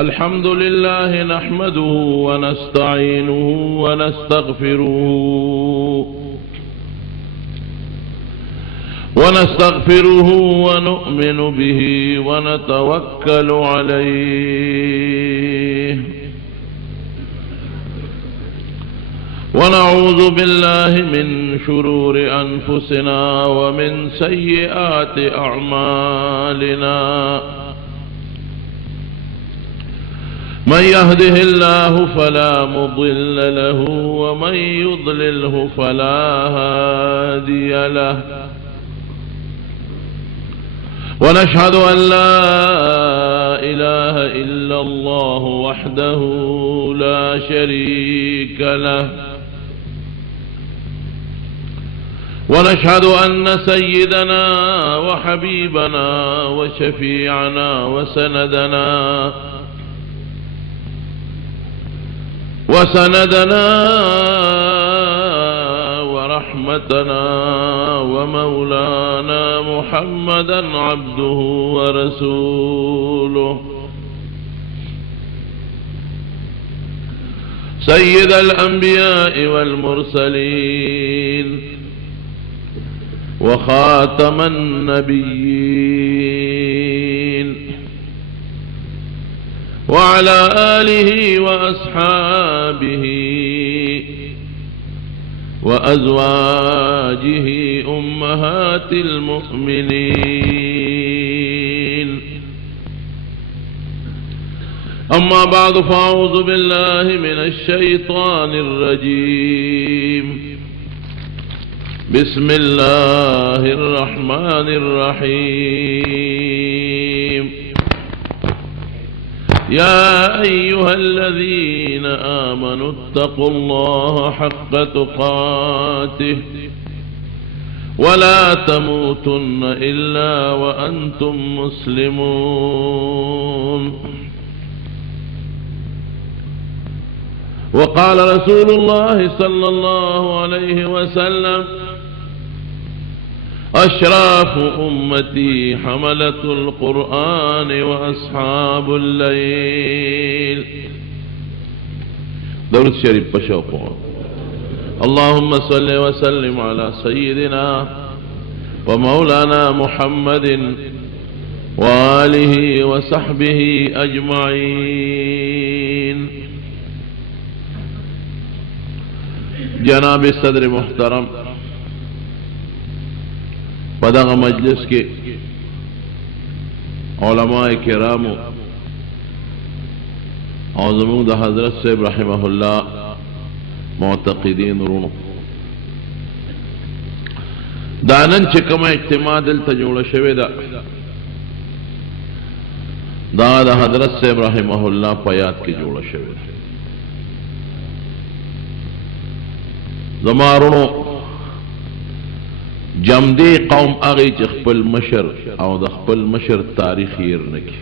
अल्हम्दुलिल्लाह नहमदुहु व नस्तईनुहु व नस्तगफिरुहु व नु'मिनु बिही व नतवक्कलु अलैहि व नऊज़ु बिल्लाहि मिन शुरूरि अनफुसिना व मिन सय्यिआति अअमालिना मन यहदिहिल्लाहु फला मुदिल्ल लहु व मन युद्लिलहु फला हादिय लहु व नशहदु अन ला इलाहा इल्लल्लाहु वहदहु ला शरीक लहु व नशहदु अन्न सय्यिदना व हबीबना व शफीअना व सनदना ورحمتنا ومولانا محمدا عبده ورسوله سيد الأنبياء والمرسلين وخاتم النبيين وعلى آله وأصحابه وأزواجه أمهات المؤمنين أما بعد فأعوذ بالله من الشيطان الرجيم بسم الله الرحمن الرحيم يا أيها الذين آمنوا اتقوا الله حق تقاته ولا تموتن إلا وأنتم مسلمون وقال رسول الله صلى الله عليه وسلم أشراف أمتي حملة القرآن وأصحاب الليل. درود شريف بشوقه. اللهم صل وسلم على سيدنا ومولانا محمد وآله وصحبه أجمعين. जनाब सदर मोहतरम पदग मजलिस के उलमाए किरामो और ज़मूद हज़रत से रहमहुल्लाह मुअतक़िदीन रुणो दानन चिकमा इज्तिमा दिल तजोड़ शवेदा दाद हज़रत से रहमहुल्लाह पयात की जोड़ शवेदा ज़मारुणो जमदे कौम आगे खपल मशर और खपल मशर तारीख यर नकी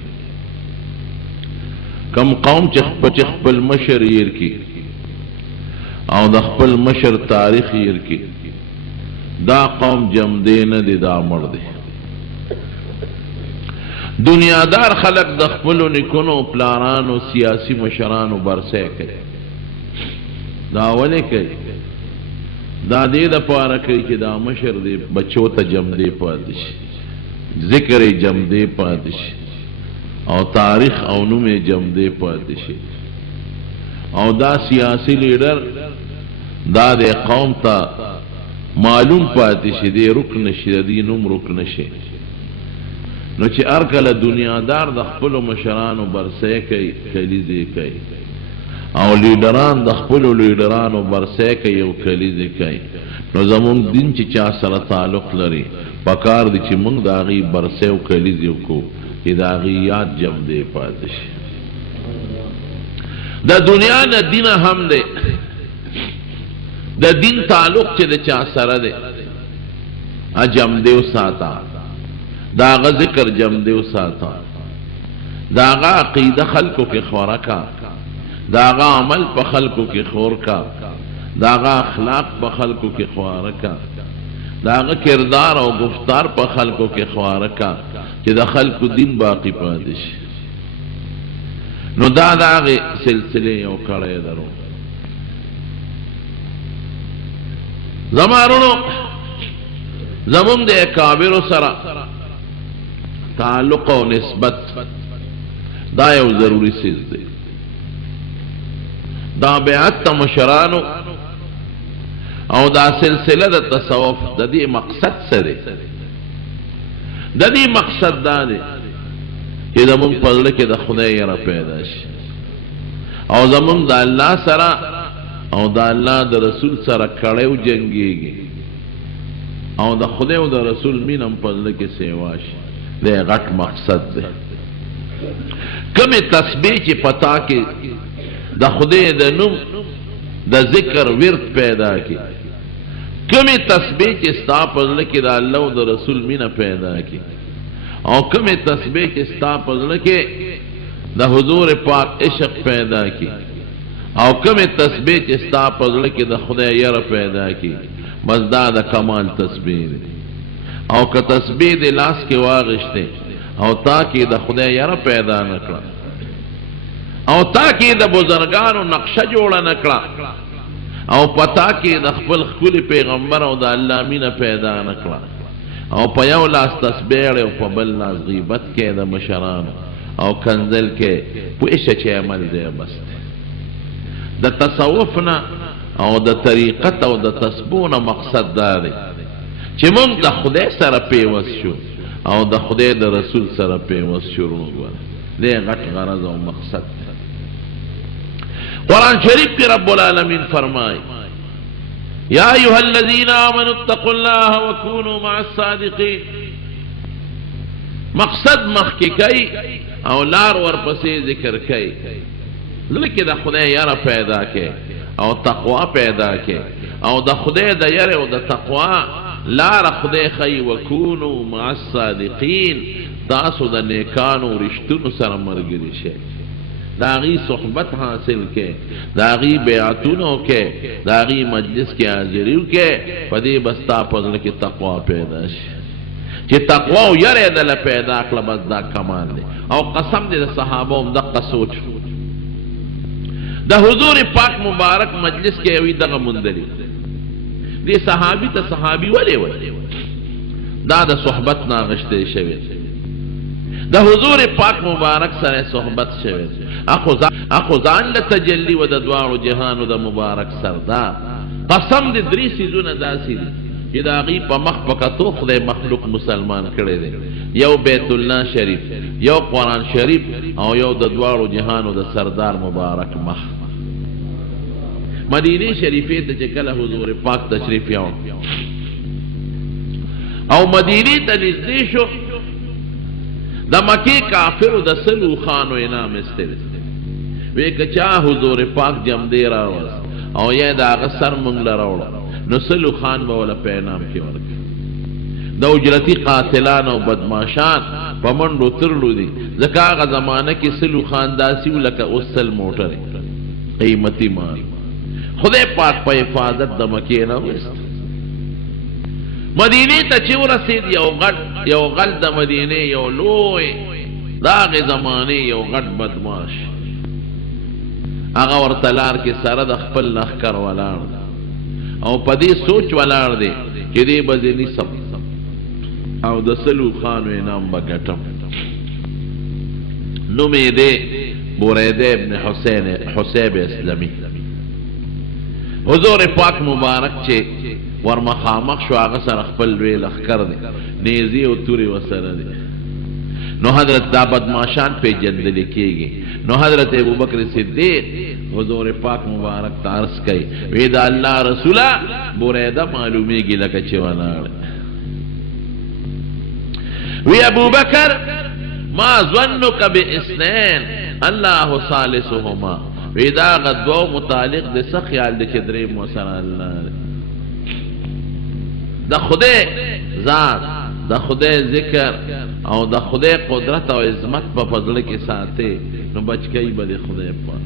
कम कौम खपल मशर यर की और खपल मशर तारीख यर की दा कौम जमदे न दे दा मर्दे दुनियादार खलक दखपलो निकुनो प्लारानो सियासी मशरानो बरसे करे दावले करे दादे द पारा कई कि दा मशर दे बच्चों त जम दे पादिश जिक्र जम दे पादिश और तारीख औनु में जम दे पादिश और दा सियासी लीडर दा दे कौम ता मालूम पादिश दे रुकन शदीनुम रुकन शे नो चे अरकल दुनियादार द खपलो मशरानो बरसे कई कलीजे कई और लीडरान दखपलो लीडरान और बरसे के यो कलीजे कई नो जमुन दिन ची चा सर ताल्लुक लरी पकार दी ची मंग दागी बरसे व कलीजे को दागी याद जम दे पादिश दा दुनिया न दिन हम दे दा दिन ताल्लुक चे दे चा सर दे जम दे साता दागा जिक्र जम दे साता दागा अकीदा खल्को के ख्वारा का दागा अमल पखलको के खोर का दागा अखलाक पखलको के ख्वार का दागा किरदार और गुफ्तार पखलको के ख्वार का कि दखल को दिन बाकी पादिश نو دا داغی سلسلے یو کڑے درو زمارونو زمون دے کابر سرا تعلق و نسبت دا یو ضروری چیز دے دا بیعت تا مشرانو او دا سلسلہ دا تصوف دا دی مقصد سرے دا دی مقصد دا دے کہ زمون پزڑک دا خدای یرا پیدا شي او زمون دا اللہ سرا او دا اللہ دا رسول سرا کڑیو جنگیگی او دا خدای او دا رسول مینم پزڑک سیواش دے غٹ مقصد دے کمی تسبیح چی پتا کی دا خدای دا نم دا ذکر ورد پیدا کی کمی تسبیح چی ستا پزڑک دا اللہ او دا رسول مین پیدا کی او کمی تسبیح چی ستا پزڑک دا حضور پاک عشق پیدا کی او کمی تسبیح چی ستا پزڑک دا خدای یر پیدا کی مزدا دا کمال تسبیح دی او که تسبیح دی لاس کے واغشتے او تاکی دا خدای یر پیدا نکلا او تاکی دا بزرگانو نقشہ جوڑا نکلا او پتا کی دا خپل خپل پیغمبر او دا اللہ مین پیدا نکلا او پا یو لاس تسبیح او پا بل لاس غیبت کے دا مشرانو او کنزل کے پویشا چے عمل دے بست دا تصوفنا او دا طریقت او دا تسبونا مقصد دارے چی من دا خدای سر پیوس شو او دا خدای دا رسول سر پیوس شروع گوارا دے غٹ غرض او مقصد قرآن شریف کی رب العالمین فرمائے یا ایوہ الذین آمنوا اتقوا اللہ وکونوا مع الصادقین مقصد مخی کئی او لار ورپسی ذکر کئی لکی دا خدای یار پیدا کے او تقوی پیدا کے او دا خدای دا یار او دا تقوی لار خدای خی وکونو مع الصادقین تاسو دا نیکانو رشتونو سر مرگری شے داغی صحبت حاصل کے داغی بیعتونو کے داغی مجلس کے حاضریو کے پدی بستا پزر کی تقوی پیدا شے چی تقوی یار دل پیدا اکلا بس دا کمال دے او قسم دے دا صحابہ دقا سوچ دا حضور پاک مبارک مجلس کے اوی دغا مندری دی صحابی تا صحابی ولی دا دا صحبت ناغشتے شوی دا حضور پاک مبارک سر صحبت شوی اخو زان لتجلی و دا دوارو جہانو دا مبارک سردار قسم دی دری سیزون دا سی دی یہ دا غی پا مخ پکتو خدای مخلوق مسلمان کرے دے یو بیت اللہ شریف یو قرآن شریف او یو دا دوارو جہانو دا سردار مبارک مخ مدینی شریفی تا چکل حضور پاک تشریف یاؤ او مدینی تا نزدیشو دا مکی کافر دا سلو خانو انام استوی وی کچا حضور پاک جم دے راوز او یہ دا غسر منگل راوڑا نو سلو خان باولا پینام کی ورکی دا اجرتی قاتلان و بدماشان پا منڈو ترلو دی زکا آغا زمانہ کی سلو خان داسیو لکا اسل موٹر قیمتی مال خدای پاک پا حفاظت دا مکینا وست مدینی تا چیو رسید یو غل دا مدینی یو لوی داغ زمانی یو غد بدماش آغا ورطلار کی سرد اخپل نخکر ولار او پدی سوچ ولار دے چی دی بزنی سب او دا سلو خانو انام بگٹم نمی دے برید ابن حسیب اسلامی حضور پاک مبارک چے ورمخامخ شو آغا سر اخپل وی لخکر دے نیزی و توری و سر دے نو حضرت دا بدماشان پہ جندلی کی گئی نو حضرت ابو بکر صدیق حضور پاک مبارک تارس کئی ویدہ اللہ رسولہ بریدہ معلومی گی لکا چوانار وی ابو بکر ما ظنک بی اسنین اللہ ثالثہما ویدہ غدو متعلق دے سخیال دے چدری موسر اللہ دا خدے ذات دا خدے ذکر او دا خدے قدرت او عظمت پا فضل کے ساتھے نو بچ گئی بدے خدے پا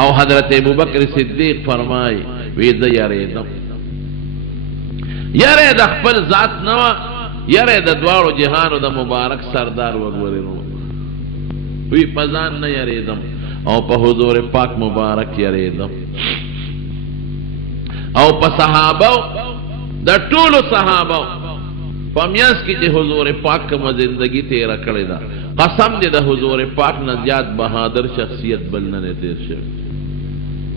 او حضرت ابو بکر صدیق فرمائی وید یریدم یرید اخبر ذات نوا یرید دوارو جہانو دا مبارک سردار وگوری رو وی پزان نه یریدم او په حضور پاک مبارک یریدم او په صحابه د ټولو صحابه په میاس کې چې حضور پاک کومه زندگی تیر کړې ده قسم دې د حضور پاک نه زیات بهادر شخصیت بل نه تیر شوی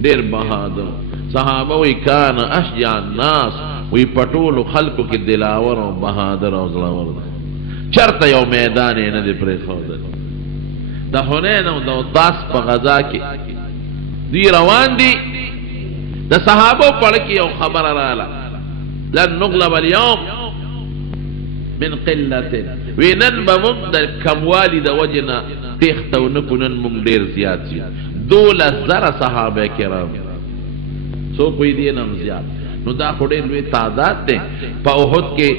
ډېر بهادر صحابه وی کان اشجع الناس وی په ټولو خلکو کې دلاور او بهادر او زړور ده چرته یو میدان یې نه دی پرېښودلی د حنین او د داس په غزا کې دوی روان دي د صحابو پړ کې یو خبره رااله لن نغلب اليوم من قلت وی نن به موږ د کموالي د وجې نه تېښته ونه کړو نن موږ ډېر زیات شي 12,000 صحابه کرام څوک وی دې نه زیات نو دا خو ډېر لوی تعداد دی په احد کې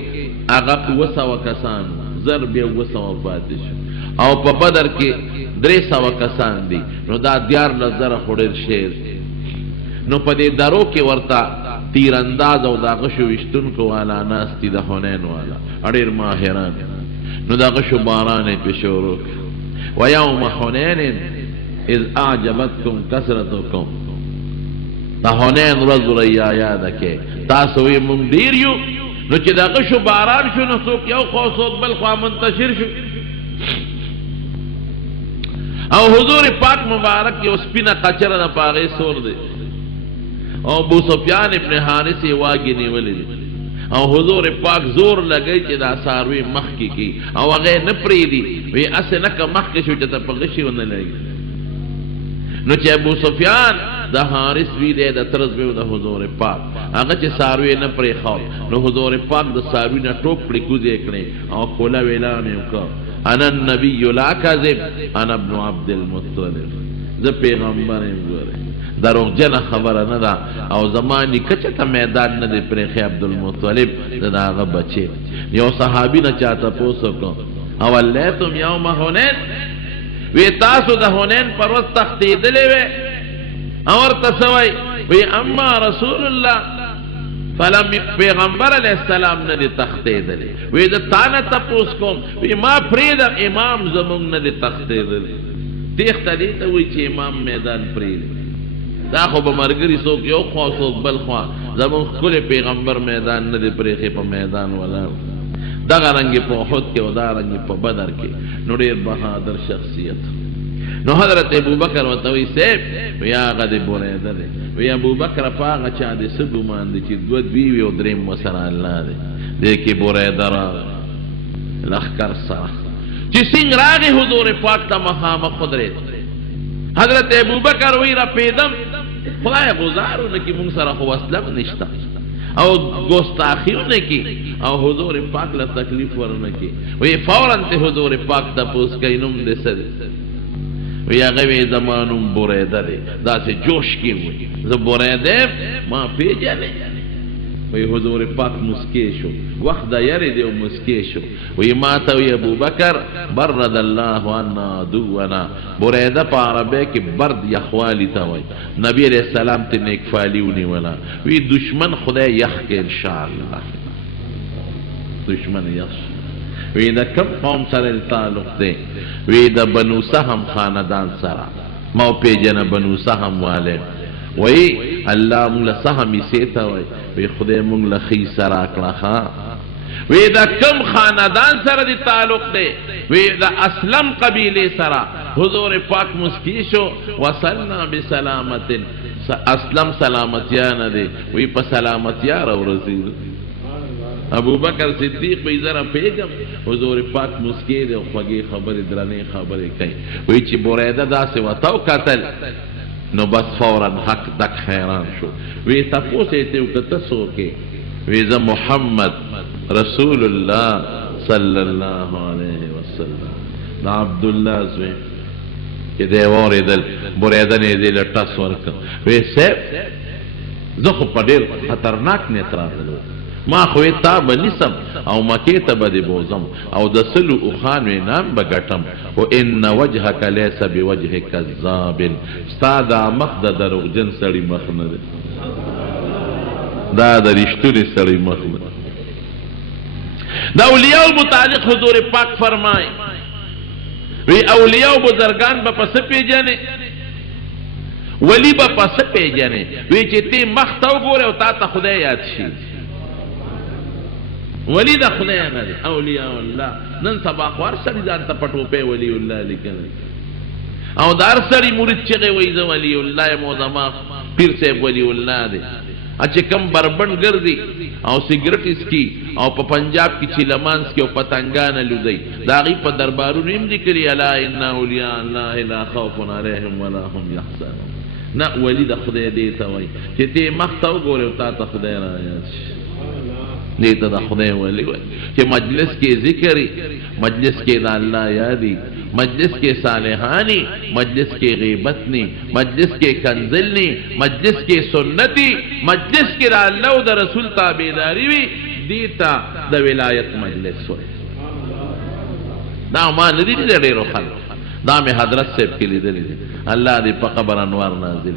هغه 200 کسان زر بیا 200 پاتې شو او په بدر کې 300 کسان دي نو دا 14,000 خو ډېر شیر نو په دې درو کې ورته تیر انداز او دا غشو وشتونکو والا ناس دي د حنین والا اړیر ماهران نو دا غشو باران په شروع و یوم حنین اذ اعجبتکم کثرتکم دا حنین ورځ ریا یاد کې تاسو یې مونږ ډیر یو نو چې دا غشو باران شو نو څوک یو خو څوک بل خوا منتشر شو او حضور پاک مبارک یو سپینه قچره د پاغې سور دی او ابو سفیان ابن حارث یې واګې نیولې دي او حضور پاک زور لګی چې دا څاروي مخکې کي او هغه نه پرېږدي وی هسې نه که مخکې شو چې ته په غشي ونه لګي نو چې ابو سفیان د حارث وی دی د ترز وی د حضور پاک هغه چې څاروي نه پرېښود نو حضور پاک د څاروي نه ټوپ کړې کوزې کړې او خوله ویلان یې وکړ انا النبي لا کذب انا ابن عبد المطلب زه پیغمبر یم ګوره دروغجنه خبره نه ده او زما نیکه چې ته میدان نه دی پرېښی عبدالمطلب د هغه بچی یو صحابي نه چا تپوس وکړو اولیتم یوم حنین وی تاسو د حنین پر ورځ تښتېدلې وې او ورته څه وایي وی اما رسول الله فلم پیغمبر علیہ السلام نه دی تښتېدلی وی د تا نه تپوس کوم وی ما پرېږده امام زمونږ نه دی تښتېدلی تېښته دې ته وایي چې امام میدان پرېږدي دا خو به ملګري څوک یو خوا څوک بل خوا زمونږ ښکلی پیغمبر میدان نه دی پرېښی په میدان ولاړ دغه رنګې په احد کې او دا رنګې په بدر کې نو ډېر بهادر شخصیت نو حضرت ابوبکر ورته وایي صاحب وی هغه د بریده دی وی ابوبکر په هغه چا دې څه ګمان دی چې دوه دوی وي او درېیم ورسره الله دی دې کې بریده راغی لښکر سره چې څنګه راغی حضور پاک ته مخامخ ودرېد حضرت ابوبکر وی رپېدم خدای گزارو نه کې مونږ سره خو وسله نشته او ګستاخي نه کې او حضور پاک له تکلیف ورنه کې وی فوراً ته حضور پاک تپوس کوي نوم دې څه دی وی هغه وی زمانوم بریده دی داسې جوش کې وي زه بریده ما پیژنې وی حضور پاک مسکی شو وخت د یری دی او مسکی شو وی ما ته وی ابوبکر برد الله عنا عدونا بریده په عربی کې برد یخوالی ته وی نبی علیہ السلام ته نیکفالی ونیوله وی دشمن خدای یخ کې انشاءالله دشمن یخ وی دا کم قوم سره تعلق دی وی دا بنو سهم خاندان سره ما پیجنه بنو سهم والے وی الله مونږ له سهمې سیته وی خدای مونږ له خی سره کړه ها وی دا کم خاندان سره دی تعلق دی وی دا اسلم قبیله سره حضور پاک مسکی شو وصلنا بسلامت اسلم سلامتیا نه دی وی په سلامتیا راورسید ابو بکر صدیق به زرا پیغام حضور پاک مسکی دی او خوږی خبرې درنې خبرې کوي وی چې بریده داسې وتاو قتل نو بس فوراً حق دک حیران شو وی تپوس ایتے وکتا سوکے وی زا محمد رسول اللہ صلی اللہ علیہ وسلم دا عبداللہ زوی کہ دیوار دل بریدن دل ٹس ورکن وی سیب زخو پا دیر خطرناک نیترات لو ما خوی تا بنیسم او مکی تا بدی بوزم او دا سلو اخان وی نام بگٹم و ان وجهک لیس بوجه کذاب ستا دا مخ دا دروغ جن سڑی مخ نده دا دا رشتوری سڑی مخ نده دا اولیاء المتعلق حضور پاک فرمائے وی اولیاء و بزرگان با پس پیجنے ولی با پس پیجنے وی چی تی مختو گورے و تا تا خدای یاد شی ولی دا خدای ندی اولیاء اللہ نن سبا خوار سری دان تا پٹو پی ولی اللہ لکن او دار سری مرید چگه ویز ولی اللہ موزما پیر سیب ولی اللہ دے اچھے کم بربن گردی او سگرٹ اس کی او پا پنجاب کی چیلمانس کی او پتنگان لدئی داغی پا دربارو نیم دکری الا انا اولیاء اللہ لا خوف علیہم ولا هم یحزنون نا ولی دا خدای دیتا وی چی تی مختو گوری و تا تا خدای را آیات دیتا دا خدای ولی وی چی مجلس کے ذکری مجلس کے دا اللہ یادی مجلس کے صالحانی مجلس کے غیبتنی مجلس کے کنزلنی مجلس کے سنتی مجلس کے دا اللہ و دا رسول تابیداری وی دیتا دا ولایت مجلس ہوئے دا ما ندی دی دیرو خلق دا میں حضرت صاحب کے لیے دلی دی اللہ دی پا قبر انوار نازل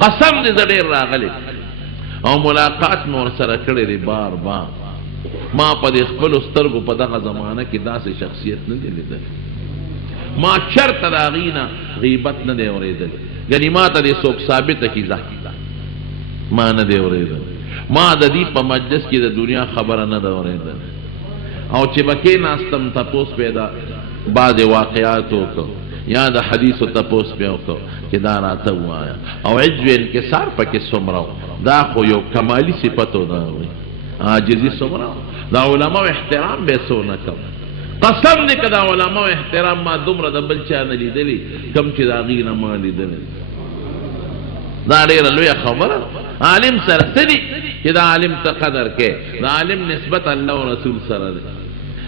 قسم دی دیر راغلی او ملاقات میں ورسر کڑی دی بار بار ما پا دی خپل استرگو پا دا زمانہ کی دا سے شخصیت ندی دی ما چرت داغینا غیبت ندے اوریدل یعنی ما تا دے سوک ثابت کی ذاکتا ما ندے اوریدل ما دا دی پا مجلس کی دا دنیا خبر ندے اوریدل او چی بکی ناستم تپوس پیدا بعض واقعاتو کو یا دا حدیث و تپوس پیو کو کہ دا راتا ہوا آیا او عجو انکسار پا کس سمراو دا خو یو کمالی صفتو دا ہوئی آجزی سمراو دا علماء احترام بے سونا کم قسم دے کدا علماء احترام ما دمرا دا بلچا نلی دلی کم چی دا غینا ما لی دلی دا لیر لویا خبر عالم سرسلی چی دا عالم تا قدر کے دا عالم نسبت اللہ و رسول سر دے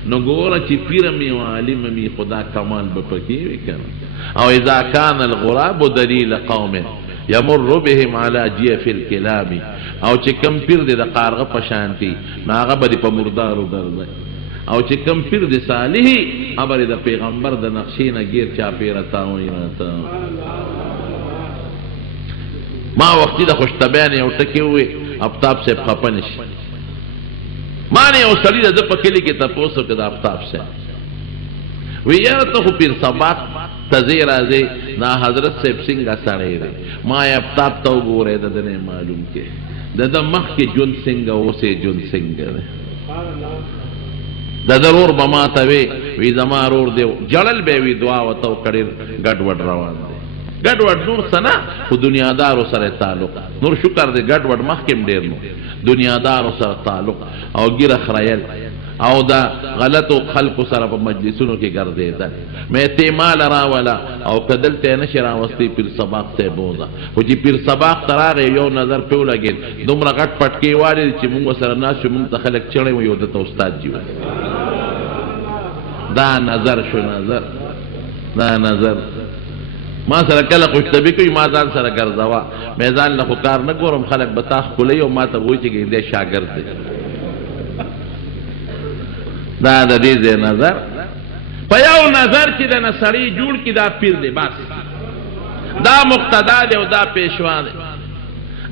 نو گورا چی پیرمی و عالم می خدا کمال بپکیوی کرن او اذا کان الغراب دلیل قوم یمر بهم علی جیف الکلامی او چی کم پیر دے دا قارغ پشانتی ناغا با دی پا مردارو دردے او چې کم پیر دی صالحی ابر د پیغمبر د نقشینه گیر چا پیرتا وای راتا ما وختي د خوشتبیان یو ټکی وي افتاب سے خپنش ما نه یو سړی د په کلی کې تاسو کې د افتاب سے وی یا ته پیر سبات تزیر ازي نا حضرت صاحب سنگا سړی دی ما افتاب ته وګوره د نه معلوم کې د مخ کې جون سنگا اوسه جون سنگا دا ضرور بما تاوی وی زما رور دیو جلل بے وی دعا و تو کڑیر گڑ وڈ روان دے گڑ وڈ نور سنا خو دنیادارو سر تعلق نور شکر دے گڑ وڈ محکم دیر نو دنیادارو سر تعلق او گیر خرائل او دا غلط و خلق سر پا مجلسونو کی گردے دا میں تیمال راولا او کدل تینش راوستی پیر سباق تے بوزا خو جی پیر سباق تراغے یو نظر پیو لگل دمرا غٹ پٹکی والی چی مونگو سر ناسو مونگ تا خلق چڑے و یو دتا استاد جیو دا نظر شو نظر دا نظر ما سره کله خوشتبی کوي ما ځان سره ګرځوا مې ځان له کار نه ګورم خلک بتاخ کولې او ما ته وایي چې دې شاګرد دی دا د دې نظر په یو نظر چې د نسړی جوړ کی دا پیر دی بس دا مقتدا دی او دا پیشوا دی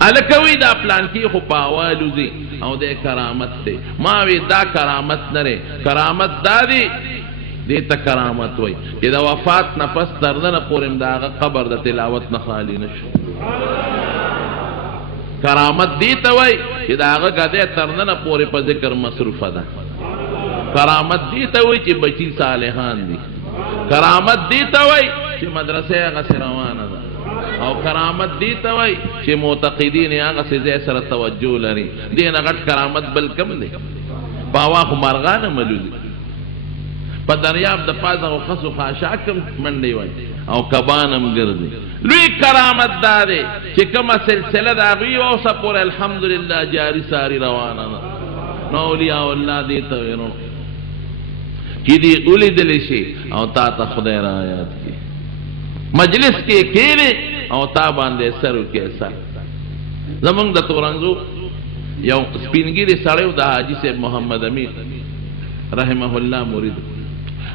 الکوی دا پلان کی خو پاوالو دی او دے کرامت دی ما وی دا کرامت نرے کرامت دا دی دیتا کرامت وی کہ دا وفات نفس دردن پورم دا آغا قبر دا تلاوت نخالی نشو کرامت دیتا وی کہ دا آغا گدے تردن پوری پا ذکر مصروف دا کرامت دیتا وی چی بچی صالحان دی کرامت دیتا وی چی مدرسے آغا سروان دا او کرامت دیتا وی چی معتقدین آغا سے زیسر توجہ لری دین اغٹ کرامت بل کم دی باواخو مرغان ملو دی پا دریاب دا پاس او خس و خاشاکم منڈی وی او کبانم گردی لوی کرامت دادے چی کم سلسلہ دا غوی او سا پور الحمدللہ جاری ساری روانا نو اولیاء اللہ دیتا ویرون کی دی اولی دلشی او تا تا خدای را آیات کی مجلس کے کیلے او تا باندے سرو کے سر زمان دا تورنزو یو سپینگیری سڑیو دا حاجی سے محمد امین رحمہ اللہ مرید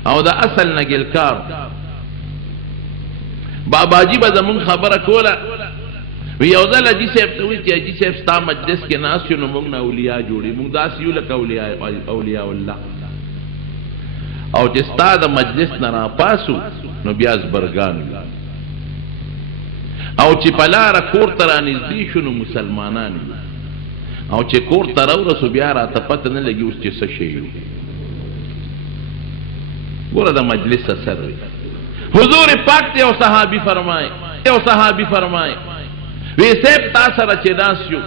او دا اصل نگلکار بابا جی با زمان خبر کولا وی اوزال حجی صاحب توی چی حجی صاحب ستا مجلس کے ناس چونو مونگ نا اولیاء جوڑی مونگ دا سیو لکا اولیاء اللہ او چې ستا د مجلس نه راپاسو نو بیا زبرګان یو او چې په لاره کور ته رانږدې شو نو مسلمانان یو او چې کور ته راورسو بیا راته پته نه لګي اوس چې څه شی وي. ګوره د مجلس اثر وي. حضور پاک ته یو صحابي فرمای وی صاحب تا سره چې داس یو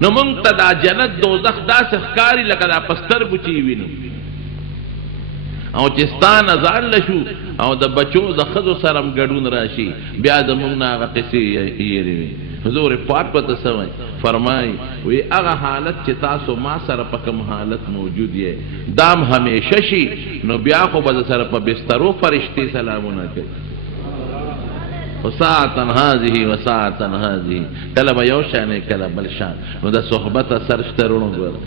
نو مونږ ته دا جنت دوزخ داسې ښکاري لکه دا په سترګو چې یې وینو او چې ستا نه ځان لشو او د بچو د ښځو سره هم ګډون راشي بیا زمونږ نه هغه قصې هېرې وي. حضور پاک په ته څه وایي فرمایي وی هغه حالت چې تاسو ما سره په کوم حالت موجود یې دام همیشه شي نو بیا خو به د سره په بسترو فرشتې سلامونه کوي وساعتن هذه وساعتن هذه کله به یو شان کله بل شان نو د صحبت اثر شته رونو ګوره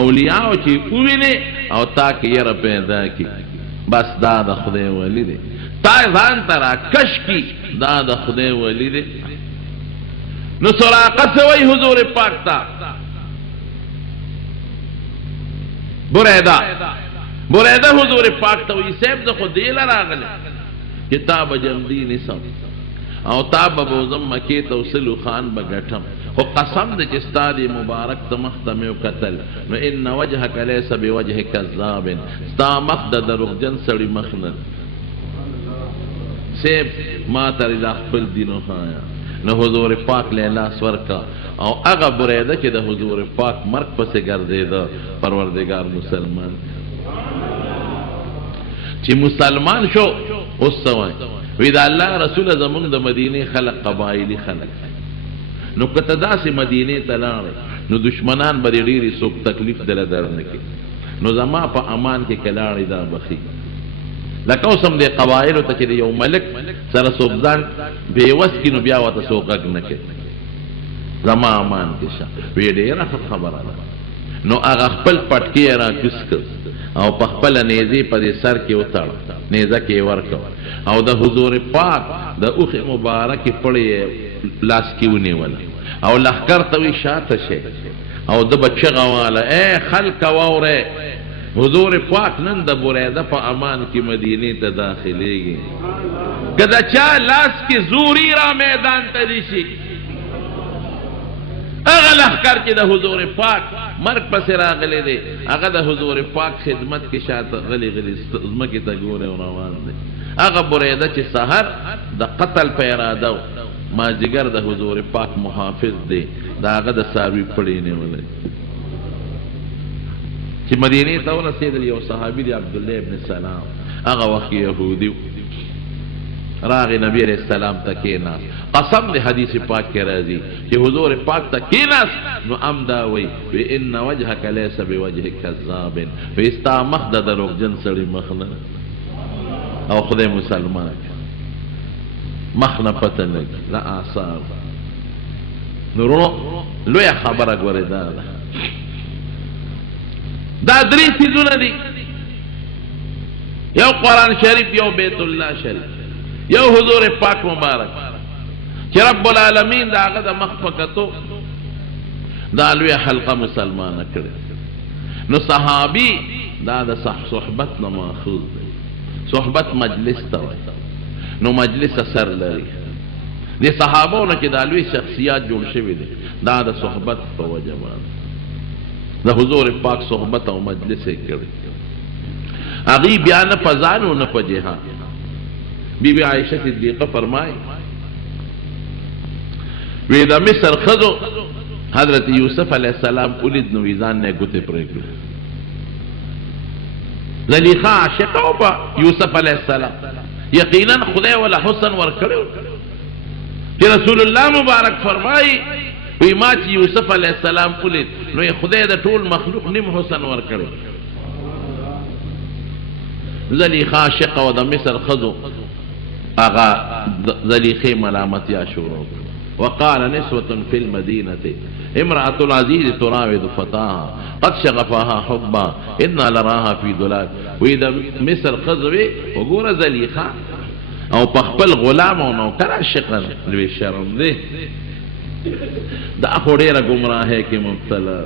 اولیاء چې وویني او تا کې یره پیدا کی بس دا د خدای ولی دی تا ځان ته راکش کی دا د خدای ولی دی. نو سراقه څه وایي حضور پاک ته بریده حضور پاک ته وایي صاحب زه خو دې له راغلی چې تا به جمدي نیسم او تا به بوزم مکې ته وسلو خان به ګټم خو قسم دی چې ستا دې مبارک ته مخ ته مې وکتل نو ان وجهک لیس بوجه کذاب ستا مخ د دروغجن سړي مخ نه صاحب ما ته رضا خپل دین وښایه. نو حضور پاک له لاس ورکا او هغه بریده چې د حضور پاک مرګ پسې ګرځېده پروردګار مسلمان چې مسلمان شو اوس څه وایي وی دا الله رسول زمونږ د مدینې خلق قبایلي خلق نو که ته داسې مدینې ته لاړې نو دشمنان به دې ډېرې څوک تکلیف دله در نه کړي نو زما په امان کې که لاړې دا بخي لکه اوس هم دې قبایلو ته چې د یو ملک سره څوک ځان بېوس کړي نو بیا ورته څوک غږ نه کوي زما امان کې شه وی ډېره ښه خبره ده. نو هغه خپل پټکي یې راکوز کړ او په خپله نیزې په دې سر کې وتړه نیزه کې یې ورکړه او د حضور پاک د اوښې مبارکې پړې یې لاس کې ونیوله او لښکر ته وی شاته شي او ده به چغه واله ای خلکه واورئ حضور پاک نن د بریده په امان کې مدینې ته داخلېږي که د چا لاس کې زوري را میدان ته دي شي هغه لښکر چې د حضور پاک مرګ پسې راغلی دی هغه د حضور پاک خدمت کې شاته غلی ځمکې ته ګوري او روان دی. هغه بریده چې سحر د قتل په اراده مازدیګر د حضور پاک محافظ دی د هغه د څاروي پړې نیولی چې مدینې ته ورسېدل یو صحابي دی عبدالله ابن سلام هغه وخت یهودي راغی نبی علیہ السلام تا کیناس قسم دی حدیث پاک کے راضی کہ حضور پاک تا کیناس نو امدا وی وی ان وجهک لیس بوجه کذاب وی استا مخ د دروغ جن سړي مخ نه او خدای مسلمان مخ نه پته نه لا آثار نورو لوی خبره ګورې دا درې چیزونه دي یو قرآن شریف یو بیت الله شریف یو حضور پاک مبارک چې رب العالمین دا هغه د مخ په کتو دا لوی حلقه مسلمانه کړې نو صحابي دا د صحبت نه ماخوذ دی صحبت مجلس ته وایي نو مجلس اثر لري د صحابو نه چې دا لوی شخصیات جوړ شوي دي دا د صحبت په وجه باندې د حضور پاک صحبت او مجلس یې کړی هغې بیا نه په ځان او نه په جهاد بی بی عائشہ صدیقہ فرمائے وی دا مصر خضو حضرت یوسف علیہ السلام اولید نویزان نے گتے پریکلو زلیخہ عاشقہ با یوسف علیہ السلام یقیناً خدای والا حسن ورکڑے کہ رسول اللہ مبارک فرمائی وی ما چی یوسف علیہ السلام اولید نو یہ خدای دا طول مخلوق نم حسن ورکڑے زلیخہ عاشقہ و دا مصر خضو آغا ذلیخی ملامتیا شروع وقال نسوة في المدينة امرأة العزيز تراود فتاها قد شغفها حبا إنا لراها في دلال وإذا مصر خضوي وقول ذلیخا او پخپل غلام او نوکر عاشقا لوی شرم دی دا خو ډیره گمراهی کې مبتلا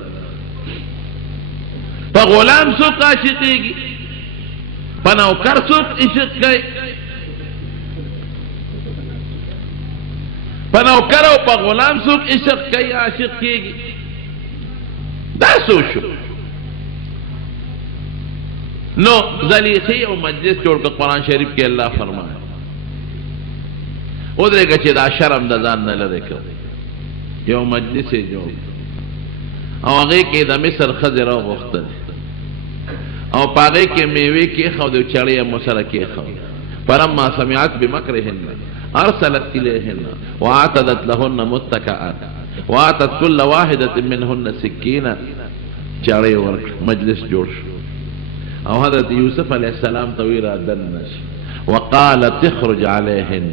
په غلام سو عاشقېږي پنوکر څوک عشق کوي پنوکر او په غلام څوک عشق کوي عاشق کیږي دا سوچو نو زلیخی او مجلس جوړ کړ قرآن شریف کې الله فرمایي ودرېږه چې دا شرم د ځان نه لرې کړ یو مجلس یې جوړ او هغې کې د مصر ښځې راوغوښتل او په هغې کې میوې کېښودې او چړې یې مو سره کېښودې فلما سمعت بمکرهن ارسلت الیهن واعتدت لهن متکئا واتت كل واحدة منهن سکینه چړې ورکړ مجلس جوړ شو او حضرت یوسف علیہ السلام توی را دنش وقالت اخرج علیهن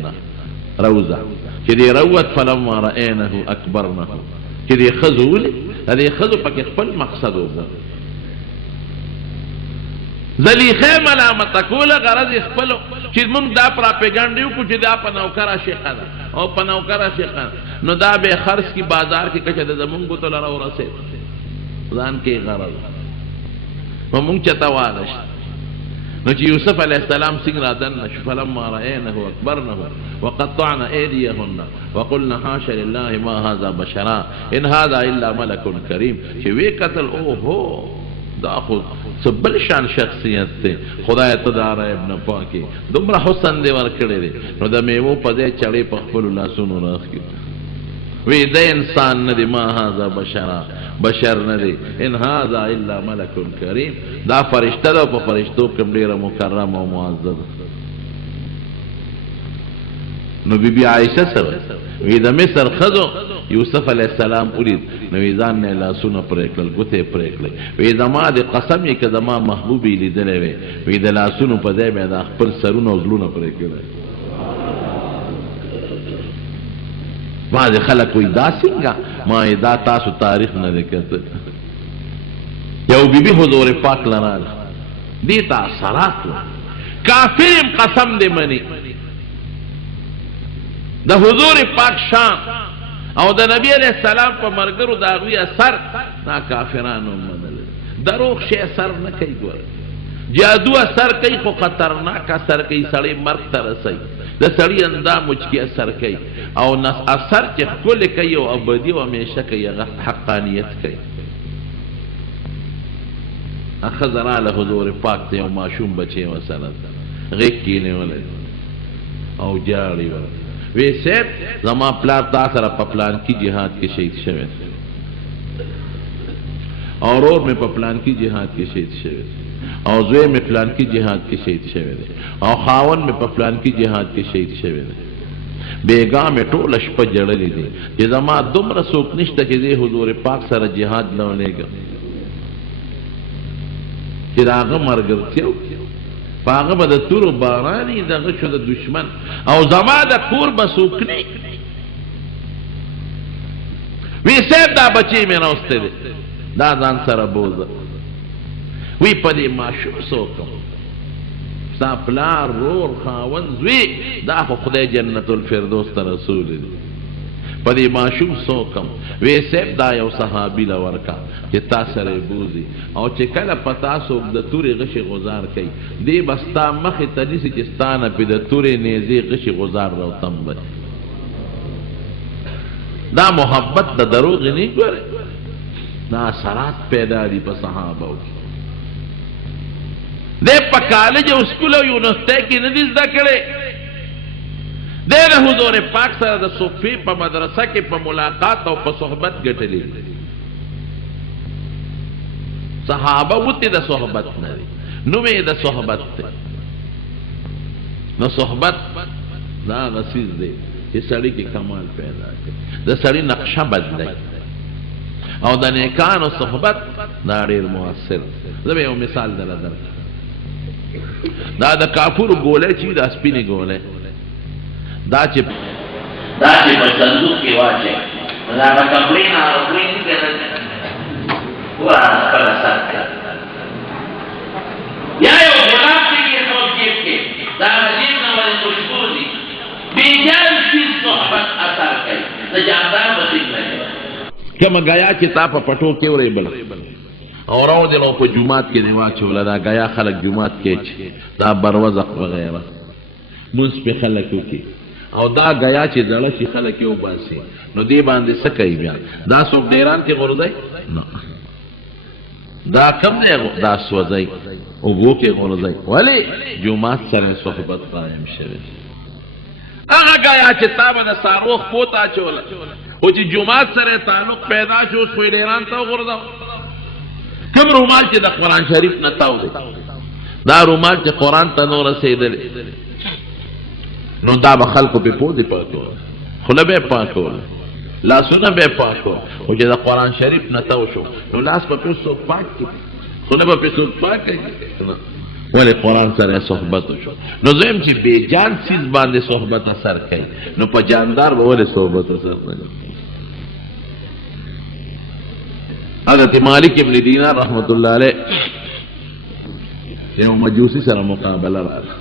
روزه چې دی روت فلما رأینه اکبرنه چې دی ښځو ولې دې ښځو پکې خپل مقصد وکړ زلیخه ملامته کوله غرض خپلو چې موږ دا پراپیګانډ وکړو چې دا په نوکر عاشقه ده او په نوکر عاشقه نو دا به خرڅ کی بازار کې کچه د زمونږ بوتل راورسېد ځان کې غرض و مونږ چته واده شو نو چې یوسف علیه السلام څنګه را دننه شو فلما رأینه اکبرنه وقطعن ایدیهن وقلن حاش لله ما هذا بشرا ان هذا الا ملک کریم چې وی قتل اوهو دا خو بل شان شخصیت دی خدای ته دا ابن پاکي دومره حسن دی ورکړی دی نو د میوو په ځای چړې په خپلو لاسونو راخکي وی د انسان نه دی ما هذا بشرا بشر نه دی ان هذا الا ملک کریم دا فرشته ده په فرشتو کې ډیره مکرم او معزز نو بی بی عائشه سره وی د مصر ښځو یوسف علیہ السلام ولید نو وی ځان نه لاسونه پرې کړل ګوتې پرې کړې وی زما د قسم یې که زما محبوبې لیدلی وی وی د لاسونو په ځای مې دا خپل سرونه او زړونه پرې کړی بعض خلک وی دا څنګه ما دا تاسو تاریخ نه دی کته یو بی بی حضور پاک لراله دې ته اثرات کافر قسم دې مني د حضور پاک شان او د نبی علیہ السلام په مرګرو د هغوی اثر نا کافرانو منل دروغ شی اثر نه کوي ګوره جادو اثر کوي خو خطرناک اثر کوي سړی مرګ ته رسوي د سړي اندام وچکي اثر کوي او اثر چې ښکلی کوي او ابدي او همیشه کوي هغه حقانیت کوي ښځه راله حضور پاک ته یو ماشوم بچی مثلا غېږ کې یې نیولی او جاړې ورته وی صاحب زما پلار تا سره په پلان کې جهاد کې شهید شوی او ورور مې په پلان کې جهاد کې شهید شوی او زوی مې پلان کې جهاد کې شهید شوی دی او خاوند مې په پلان کې جهاد کې شهید شوی دی بیګا مې ټوله شپه جړلې دي چې زما دومره څوک نشته چې زه حضور پاک سره جهاد نه ولېږم چې د هغه ملګرتیا وکړي په هغه به د تورو باراني دغه شو د دشمن او زما د کور به څوک نه وی صاحب دا بچی مې راوستی دی دا ځان سره بوزه وی په دې ماشوم څه وکړم ستا پلار رور خاوند زوی دا خو خدای جنت الفردوس ته رسولی دی په دې ماشوم څه وکړم وی صاحب دا یو صحابي له ورکه چې تا سره یې بوځي او چې کله په تاسو د تورې غشې غزار کوي دې به ستا مخې ته نیسي چې ستا نه پې د تورې نیزې غشې غزار راوتم به دا محبت د دروغ نه ګورې دا اثرات پیدا دي په صحابو کې دې په کالج او سکول او یونیورسټۍ کې نه دي زده کړی دې د حضور پاک سره د صوفي په مدرسه کې په ملاقات او په صحبت ګټلې صحابه وتی د صحبت نه دي نو مې د صحبت ته نو صحبت دا غسیز دی چې سړی کې کمال پیدا کوي د سړی نقشه بدلای او د نیکانو صحبت دا ډېر مؤثر زه به یو مثال درکړم دا د کافرو ګولۍ چې دا سپینې ګولۍ دا چې په صندوق کې واچوي دا به کپړې نه اروپړې نه کوي پورا خپل سر یا یو جناب کې څوک جیب کې دا جیب نه ولې خوشبو دي بیجان شي صحبت اثر کوي د جاندار بسیط نه کومه غیا چې تا په پټو کې ورې بل اور او دلو په جمعات کې دی واچوله دا غیا خلک جمعات کې چې دا بروزق وغیره منځ په خلکو کې او دا غیا چې زړه چې خلک یې وباسي نو دې باندې څه کوي بیا دا څوک ډیران کې غورځي نه دا کم دی دا سوځي او وو کې غورځي ولی جمعات سره صحبت قائم شوه هغه غیا چې تابه د ساروخ پوتا چوله او چې جمعات سره تعلق پیدا شو سوی ډیران ته غورځاو کم رومال چې د قرآن شریف نه تاو دی دا رومال چې قرآن ته نو رسېدلی نو دا به خلکو پې پودې پاکول خوله به یې پاکول لاسونه به یې پاکول خو چې د قرآن شریف نه تاو شو نو لاس به پې څوک پاک کړي خوله به پې څوک پاک کړي ولې قرآن سره صحبت وشو نو زم چې بې جان څیز باندې صحبت اثر کوي نو په جاندار به ولې صحبت اثر نه کوي حضرت مالک ابن دینار رحمت اللہ علیہ یو مجوسی سره مقابله راغله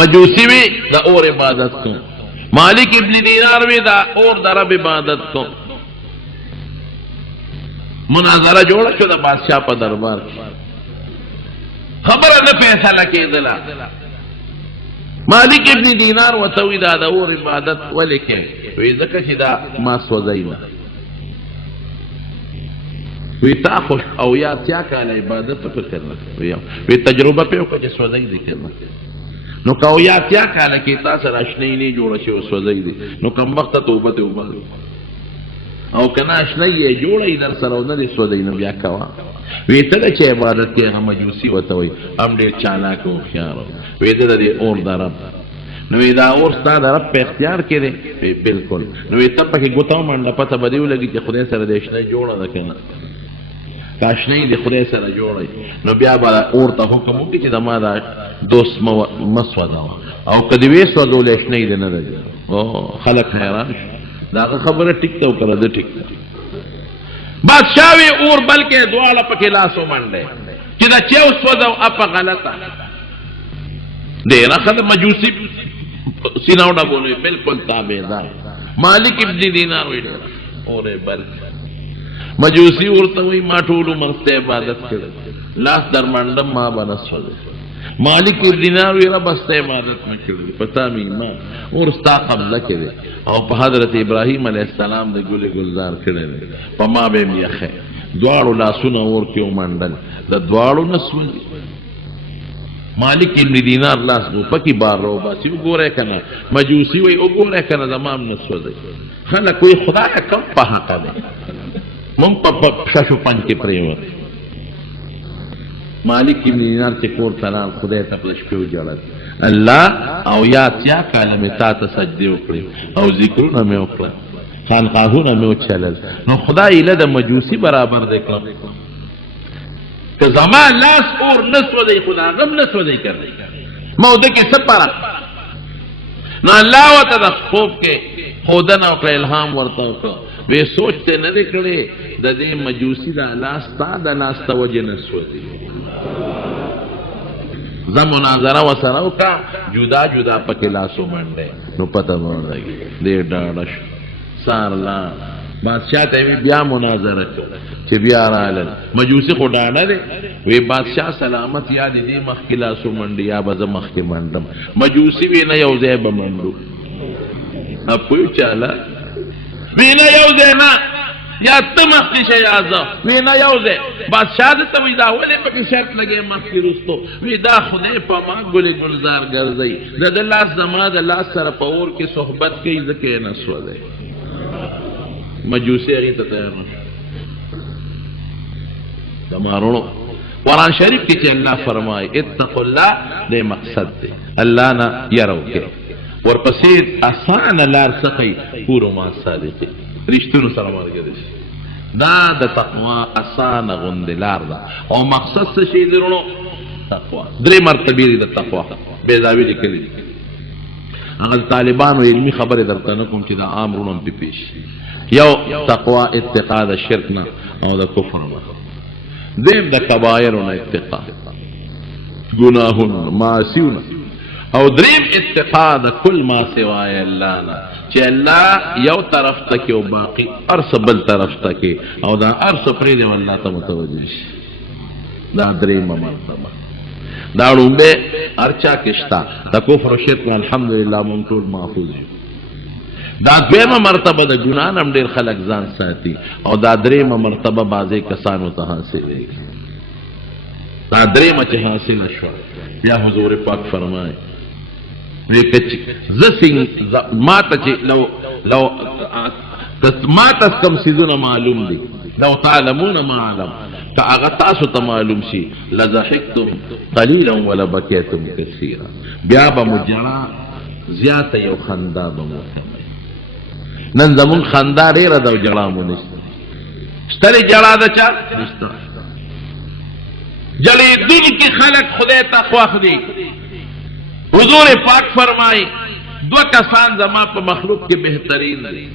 مجوسی وی دا اور عبادت کو مالک ابن دینار وی دا اور دا رب عبادت کو مناظره جوړه شو د بادشاہ په دربار خبره نه فیصله کېدله مالک ابن دینار وتوی دا اور عبادت ولیکن وی ځکه چې دا ما سوځي نه وی تا خوش او یا تیا کاله عبادت په کرنا وی تجربه په وکړه چې سوځي دي کنه نو کا او یا تیا کاله کې تاسو راشنې نه جوړ شي او سوځي دي نو کوم وخت توبه ته وبال او کنا شنې جوړې در سره نه دي سوځي نو بیا کوا وی ته چې عبادت کې هم مجوسی وته وي هم دې چالاک او خيار وی دې اور درب نو دا اور ستاسو رب په اختیار کې دی بالکل نو ته پکې ګوتاو منډه پته بدیو لګي چې خدای سره دې شنې جوړه ده کنه کاشنی دی خدای سره جوړی نو بیا به اور ته حکم وکړي چې د ما دا دوست مسوده او که دې وې سوځولی شنی دی نه دی او خلک حیران شو د هغه خبره ټیک ته وکړه ده ټیک ده بادشاه وی اور بلکې دواړه پکې لاس ومنډی چې دا چې وسوځه او اپه غلطه ډېره ښه د مجوسي سینه وډبولوي بلکل تابعدار مالک ابن دینار وی ډېره اور بل مجوسی ورته وی ما ټول عمر ته عبادت کړل لاس در منډم ما بنسول مالک دینار وی رب است عبادت نه کړل پتا می ما اور ستا قبله کړي او په حضرت ابراهیم علیه السلام د ګل گلزار کړل په ما به میخه دواړو لاسونه ور کې ومنډل د دواړو نسول مالک ابن دینار لاس کو پکی بار رو باسی وګوره کنه مجوسی وی وګوره کنه زمام نسول خلک کوئی خدای کم په حق ده مم په شاشو پنځ کې پریوت مالک ابن دینار چې کور تلان خدای ته په شپه وجړل الله او یا تیا کلمه تا ته سجده وکړي او ذکرونه مې وکړه خانقاهونه مې وچلل نو خدای له د مجوسی برابر دی کړم که زما لاس اور نسو دی خدا غم نسو دی کړی ما د کې سپاره نو الله وته د خوب کې خودن او الهام ورته وکړه وی سوچتے نہ دکھڑے دا دے مجوسی دا لاستا دا لاستا وجہ نسوتی زم مناظرہ و سراو کا جدا جدا پکے لاسو منڈے نو پتہ مردگی دے ڈاڑش سار لان بادشاہ تیوی بیا مناظرہ چھ بیا رالل مجوسی خو ڈاڑا دے وی بادشاہ سلامت یاد دے مخی لاسو منڈی یا بزا مخی منڈم مجوسی وی نا یو زیب منڈو اب کوئی چالا وینا یوزه نا یا تمختی شی آزا وینا یوزه بادشاہ دیتا وی دا ولی پکی شرط لگے مخی رستو وی دا خدای پا ما گلی گلزار گرزی دا دلاس زمان دلاس سر پاور کی صحبت کی ذکر نسو دے مجوسی اغیتا تیرنا دمارونو قرآن شریف کی چی اللہ فرمائے اتقوا اللہ دے مقصد دے اللہ نا یرو کے ورپسې اسانه لار سخی پورو ما صادقی رښتونو سره مرګ دا د تقوا اسانه غوندې لار ده او مقصد څه شي درونو تقوا درې مرتبه دي د تقوا به داوی لیکلي هغه طالبانو علمي خبره درته نه کوم چې دا امرونه په پیش یو تقوا اتقا د شرک نه او د کفر نه دیم د کبایر نه اتقا گناهونه معاصیونه او دریم اتقاء د کل ما سوای الله نه چې الله یو طرف ته کې او باقي ارس بل طرف ته کې او دا ارس پرې دی الله ته متوجه شي. دا دریم مرتبه دا لومبه ارچا کشتا د کفر او شرک الحمدلله مونږ ټول محفوظ یو. دا دویمه مرتبه د ګناه نم ډیر خلک ځان ساتي او دا دریمه مرتبه بعضې کسانو ته حاصلېږي. دا دریمه چې حاصله شوه بیا حضور پاک فرمایي ما ته چې لو ما ته کم څیزونه معلوم دي لو تعلمون ما اعلم که هغه تاسو ته معلوم شي لضحکتم قلیلا ولبکیتم کثیرا بیا به مو جړه زیاته یو خندا به مو نن زمون خندا ډېره ده او جړه مو نشته. شته جړه ده چا نشته. جړېدونکي خلک خدای ته خوښ دي. حضور پاک فرمائی دو کسان زما په مخلوق کې بهترین دي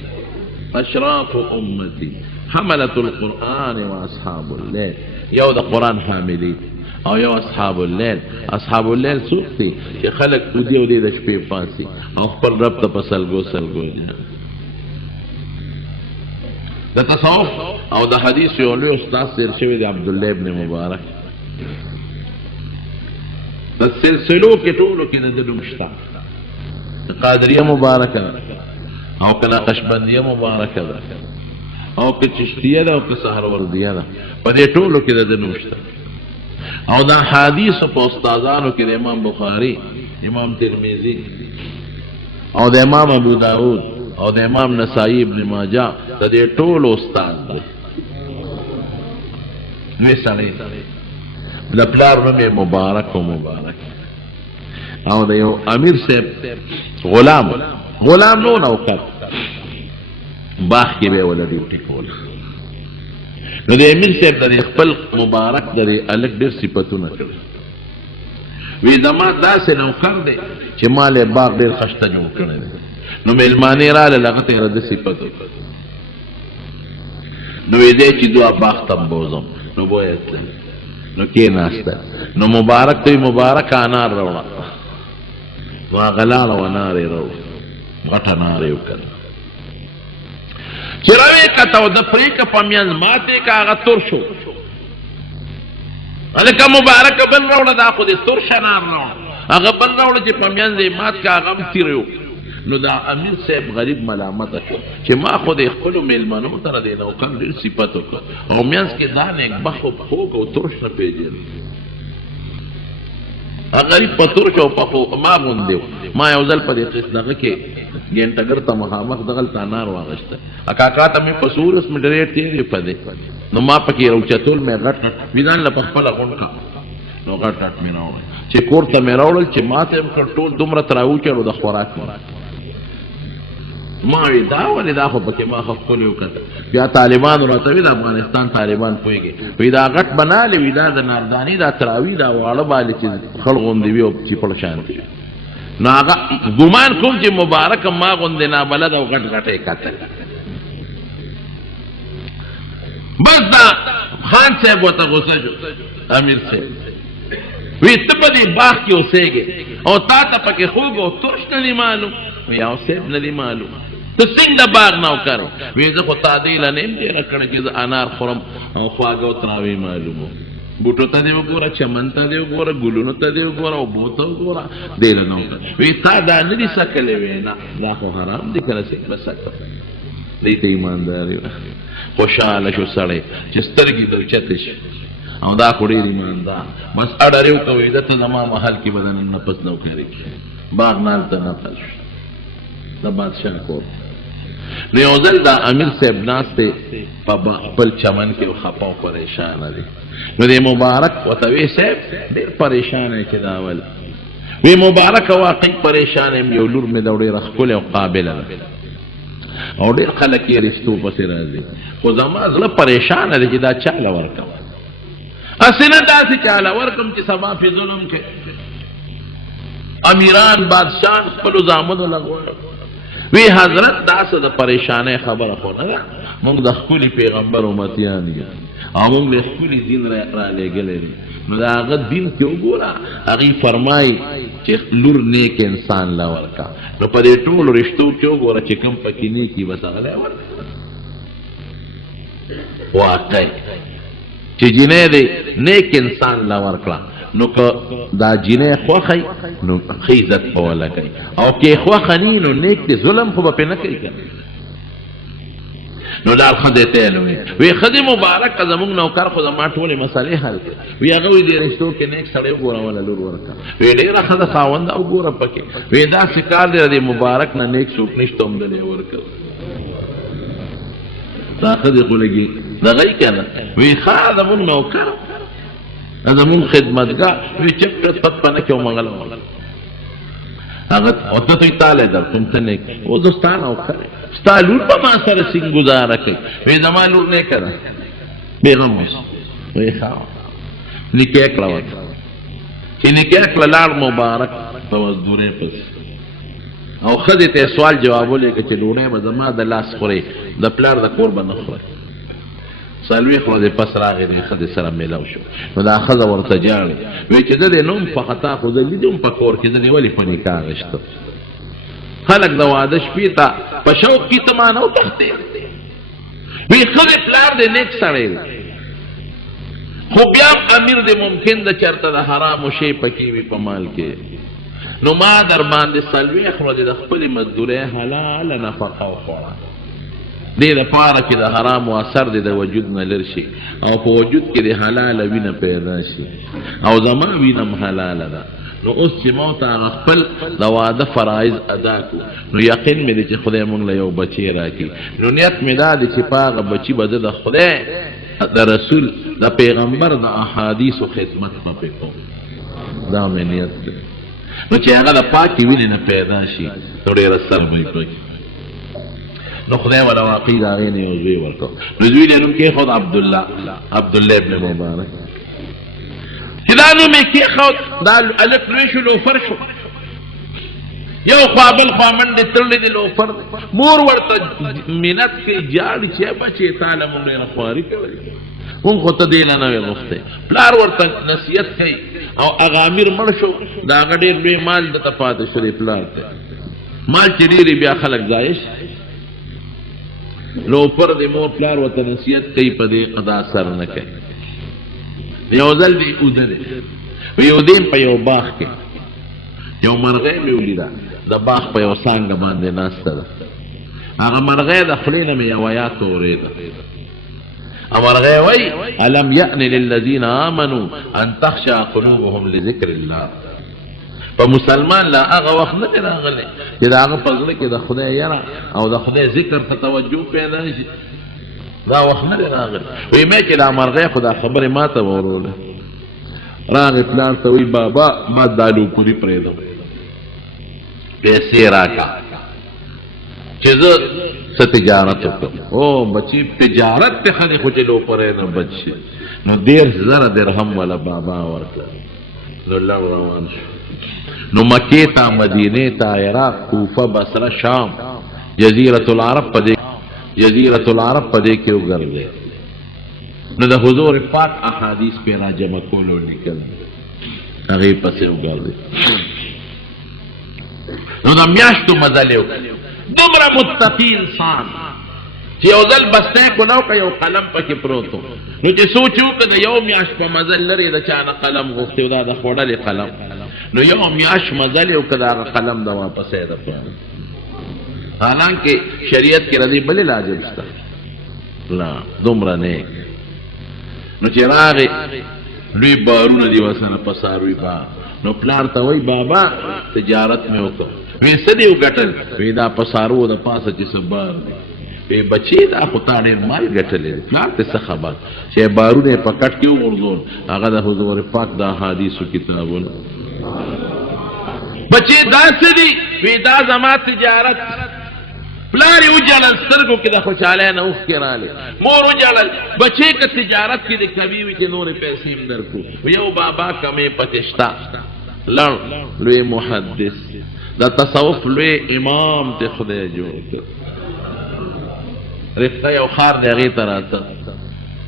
اشراف امتی حملت القرآن و اصحاب اللیل یو د قرآن حاملی او یو اصحاب اللیل. اصحاب اللیل څوک دي چې خلک ودي او د شپې پاسي او خپل رب ته په سلګو د تصوف او د حدیث یو لوی استاد تیر شوی دی عبدالله ابن مبارک. د سلسلو کې ټولو کې د نوم شته. قادریه مبارکه ده او که نقشبندیه مبارکه ده او که چشتیه ده او که سهروردیه ده په دې ټولو کې د نوم شته. او دا حدیثو په استادانو کې د امام بخاري امام ترمذي او د امام ابو داود او د امام نسائی ابن ماجه د دې ټولو استاد دی. نوې سړی د پلار نوم یې مبارک و مبارک او د یو امیر صاحب غلام نو نوکر باغ کې به ولا ډیوټي کول. نو د امیر صاحب د خپل مبارک د الګ ډېر صفاتونه کړي. وی زما داسې نوکر دی چې مال باغ ډېر خشته جوړ کړی دی. نو مېلمانې راله هغه ته یې رده صفت وکړ. نو وی دی چې دوه باغ ته بوځم نو بویه تلل نو کېناسته نو مبارک ته مبارک انار راوړه نو هغه لاړه و انار یې راوړه غټ انار یې وکړ چې راویې کته و د پرېکه په منځ ماتې که هغه تور شو هلکه مبارک بل راوړه دا خو دې تور شه انار راوړه هغه بل راوړه چې په منځ یې مات که هغه هم تیر یو. نو دا امیر صاحب غریب ملامته شو چې ما خو د خپلو مېلمنو سره د نوکر ډېر صفت وکړ او منځ کې دا نیکبخت و پخوک او ترش نه پېژني. غریب په ترش او پخو ما غوندې ما یو ځل په دې دغه کې ګینټګر ته مخامخ دغلته انار واغېسته کاکا ته مې په سورس مې ډېر تېرې په دی نو ما پکې راوچتول مې غټ ویدان له په خپله غونډ کړ نو غټ مې راوړل چې کور ته مې راوړل چې ما ته یې وکړ ټول دومره تر راوچړو د خوراک ما وی دا ولې دا خو پکې ما خو ښکلې وکړه. بیا طالبانو راته وي د افغانستان طالبان پوهېږي وی دا غټ بنالې وي دا د نارداني دا تراوي دا واړه بالې چې خړ غوندې وي او چپړ شانتې وي. نو هغه ګمان کوم چې مبارک ما غوندې نابلد او غټ غټې کتل. بس دا خان صاحب ورته غوسه شو امیر صاحب وی ته په دې باغ کې اوسېږې او تا ته پکې خوږ او ترش نه دي معلوم وی او صاحب نه دي معلوم ته څنګه باغ نه وکړې وی زه خو تا دې له نه یم تېره کړې چې زه انار خورم او خواږه او تراوي معلومو بوټو ته دې وګوره چمن ته دې وګوره ګلونو ته دې وګوره اوبو ته وګوره دې له نه وکړې وی تا دا نه دي سکلې وی نه دا خو حرام دي که نه څنګه سکه دې ته ایمانداري خوشحاله شو سړی چې سترګې در چتې شي او دا خو ډېر ایماندار بس اډرې وکوي ده ته زما محل کې به د نفس نوکري باغ نه هلته نفس شو د بادشاه کور. نو یو ځل دا امیر صاحب ناست دی په خپل چمن کې خپه او پریشانه دی. نو دې مبارک ورته وی صاحب ډېر پریشانه یې چې دا ول وی مبارک واقعي پریشانه یم یو لور مې ده ډېره ښکلې او قابله ده او ډېر خلک یې رښتو پسې راځي خو زما زړه پریشانه دی چې دا چاله ورکم هسې نه داسې چاله ورکم چې سبا پې ظلم کې امیران بادشاهان خپلو زامنو لګوړ. وی حضرت داسې د پریشانۍ خبره خو نه ده موږ د ښکلي پیغمبر امتیان یو او موږ له ښکلي دین را لېږلی دی نو د هغه دین کې وګوره هغې فرمایي چې لور نیک انسان لا ورکا. نو په دې ټولو رشتو کې وګوره چې کوم پکې نیکي بس هغه لا ورکا. واقع چې جنې دې نیک انسان لا ورکړه نو که دا جنې خوښی نو ښه عزت به وله کوي، او کې خوښه نی نو نیک دې ظلم خو به پرې نه کوي. نو دا ښځې ته یې وی ښځې مبارکه زمونږ نوکر خو زما ټولې مسلې حل کړي. وی هغه وی دې رشتو کې نیک سړی وګوره وله لور ورکړه. وی ډېره ښځه خاونده وګوره پکې. وی داسې کار دی دې مبارک نه نیک څوک نشته هم دلې ورکړه. دا ښځې خو لږې دغه یې که نه. وی ښه زمونږ نوکر زمونږ خدمتګار وی چپ پت په نه کې ومنګله هغه او ته ته یې تالی درکوم ته نیک او زه ستا نوکر یم ستا لور به ما سره څنګه ګزاره کوي. وی زما لور نیکه ده بېغم اوسه. وی ښه نکاح کړه ورته چې نکاح کړه لاړ مبارک په مزدورۍ پسې او ښځې ته یې سوال جواب ولېږه چې ډوډۍ به زما د لاس خورې د پلار د کور به نه خورې. څلوېښت ورځې پس راغی دی ښځې سره میلاو شو. نو دا ښځه ورته جاړي وی چې زه دې نه هم په خطا خو زه لیدې هم په کور کې زه دې ولې په نکاح غشتم. خلک د واده شپې ته په شوق کې ته ما نه وتښتې. وی ښځې پلار دې نیک سړی دی خو بیا هم امیر دې ممکن ده چېرته د حرامو شی پکې وي په مال کې. نو ما در باندې څلوېښت ورځې د خپلې مزدورۍ حلاله نفقه وخوړه. دې دپاره چې د حرامو اثر دې د وجود نه لر شي او په وجود کې د حلاله وینه پیدا شي او زما وینه هم حلاله ده. نو اوس چې ما ته هغه خپل د واده فرایض ادا کړو نو یقین مې دی چې خدای مونږ له یو بچی راکړي. نو نیت مې دا دی چې په هغه بچي به زه د خدای د رسول د پیغمبر د احادیثو خدمت به پرې کوم. دا مې نیت دی. نو چې هغه د پاکې وینې نه پیدا شي نو ډېره سر به یې کوي. نو خدای ولا واقعي د هغې نه یو زوی ورکړو. نو زوی یې نوم کېښود عبدالله ابن مبارک. چې دا نوم یې کېښود دا هلک لوی شو لوفر شو. یو خوا بل خوا منډې تړلې دي لوفر دی. مور ورته منت کوي جاړي چې بچې تا له مونږ ډېره خواري کړې مونږ خو ته دې نه نه وې غوښتی. پلار ورته نصیحت کوي او هغه امیر مړ شو د هغه ډېر لوی مال دته پاتې شو دی پلار ته. مال چې ډېرې بیا خلک ضایع شي. لوفر دی مور پلار ورته نصیحت کوي په دې قضا سر نه کوي. یو ځل دی اوده دی وی اودیم په یو باغ کې یو مرغۍ مې ولیده د باغ په یو څانګه باندې ناسته ده. هغه مرغۍ د خولې نه مې یو آیات واورېده. مرغۍ وایي الم یأن للذین آمنوا ان تخشع قلوبهم لذکر الله. په مسلمان لا هغه وخت نه دی راغلی چې د هغه په زړه کې د خدای یره او د خدای ذکر ته توجه پیدا شي. دا وخت نه دی راغلی. وایي مې چې دا مرغۍ خو دا خبرې ما ته واوروله. راغی پلار ته وایي بابا ما دا لوپوري پرېږدم پیسې راکړه چې زه څه تجارت وکړم. او بچي تجارت ته ښه دی خو چې لوپری نه بچ شي. نو 10,000 درهم والا بابا ورکړه. نو لړ روان شو. نو مکې ته مدینې ته عراق کوفه بصره شام جزیرة العرب په دې کې وګرځېد. نو د حضور پاک احادیث پې را جمع کولو لیکل هغې پسې وګرځېد. نو د میاشتو مزل یې وکړ. دومره متقي انسان چې یو ځل بستی خو نه وکړه یو قلم پکې پروت و. نو چې سوچ یې وکړه د یو میاشت په مزل لرې د چا نه قلم غوښتې و دا د خوړلې قلم. نو یو میاشت مزل یې وکړه د هغه قلم د واپسۍ دپاره. حالانکه شریعت کې رضی بلې لاجب شته لا دومره نیک. نو چې راغې لوی بارونه دي ورسره په څاروي بار. نو پلار ته وایي بابا تجارت مې وکړ. وی څه دې وګټل؟ وی دا په څاروو د پاسه چې څه بار دی. وی بچې دا خو تا ډېر مال ګټلی دی. پلار ته څه خبر چې بارونه یې په کټ کې وغورځول هغه د حضور پاک د احادیثو کتابونه. بچې دا څه دي؟ وی دا زما تجارت. پلار یې وجړل سترګو کې د خوشحالۍ نه اوښکې رالې. مور وجړل بچې که تجارت کې د کمي وي چې نورې پیسې هم درکړو. یو بابا کمې پکې شته لړ لوی محدث د تصوف لوی امام ته خدای جوړ کړ. رفته یو ښار دی هغې ته راته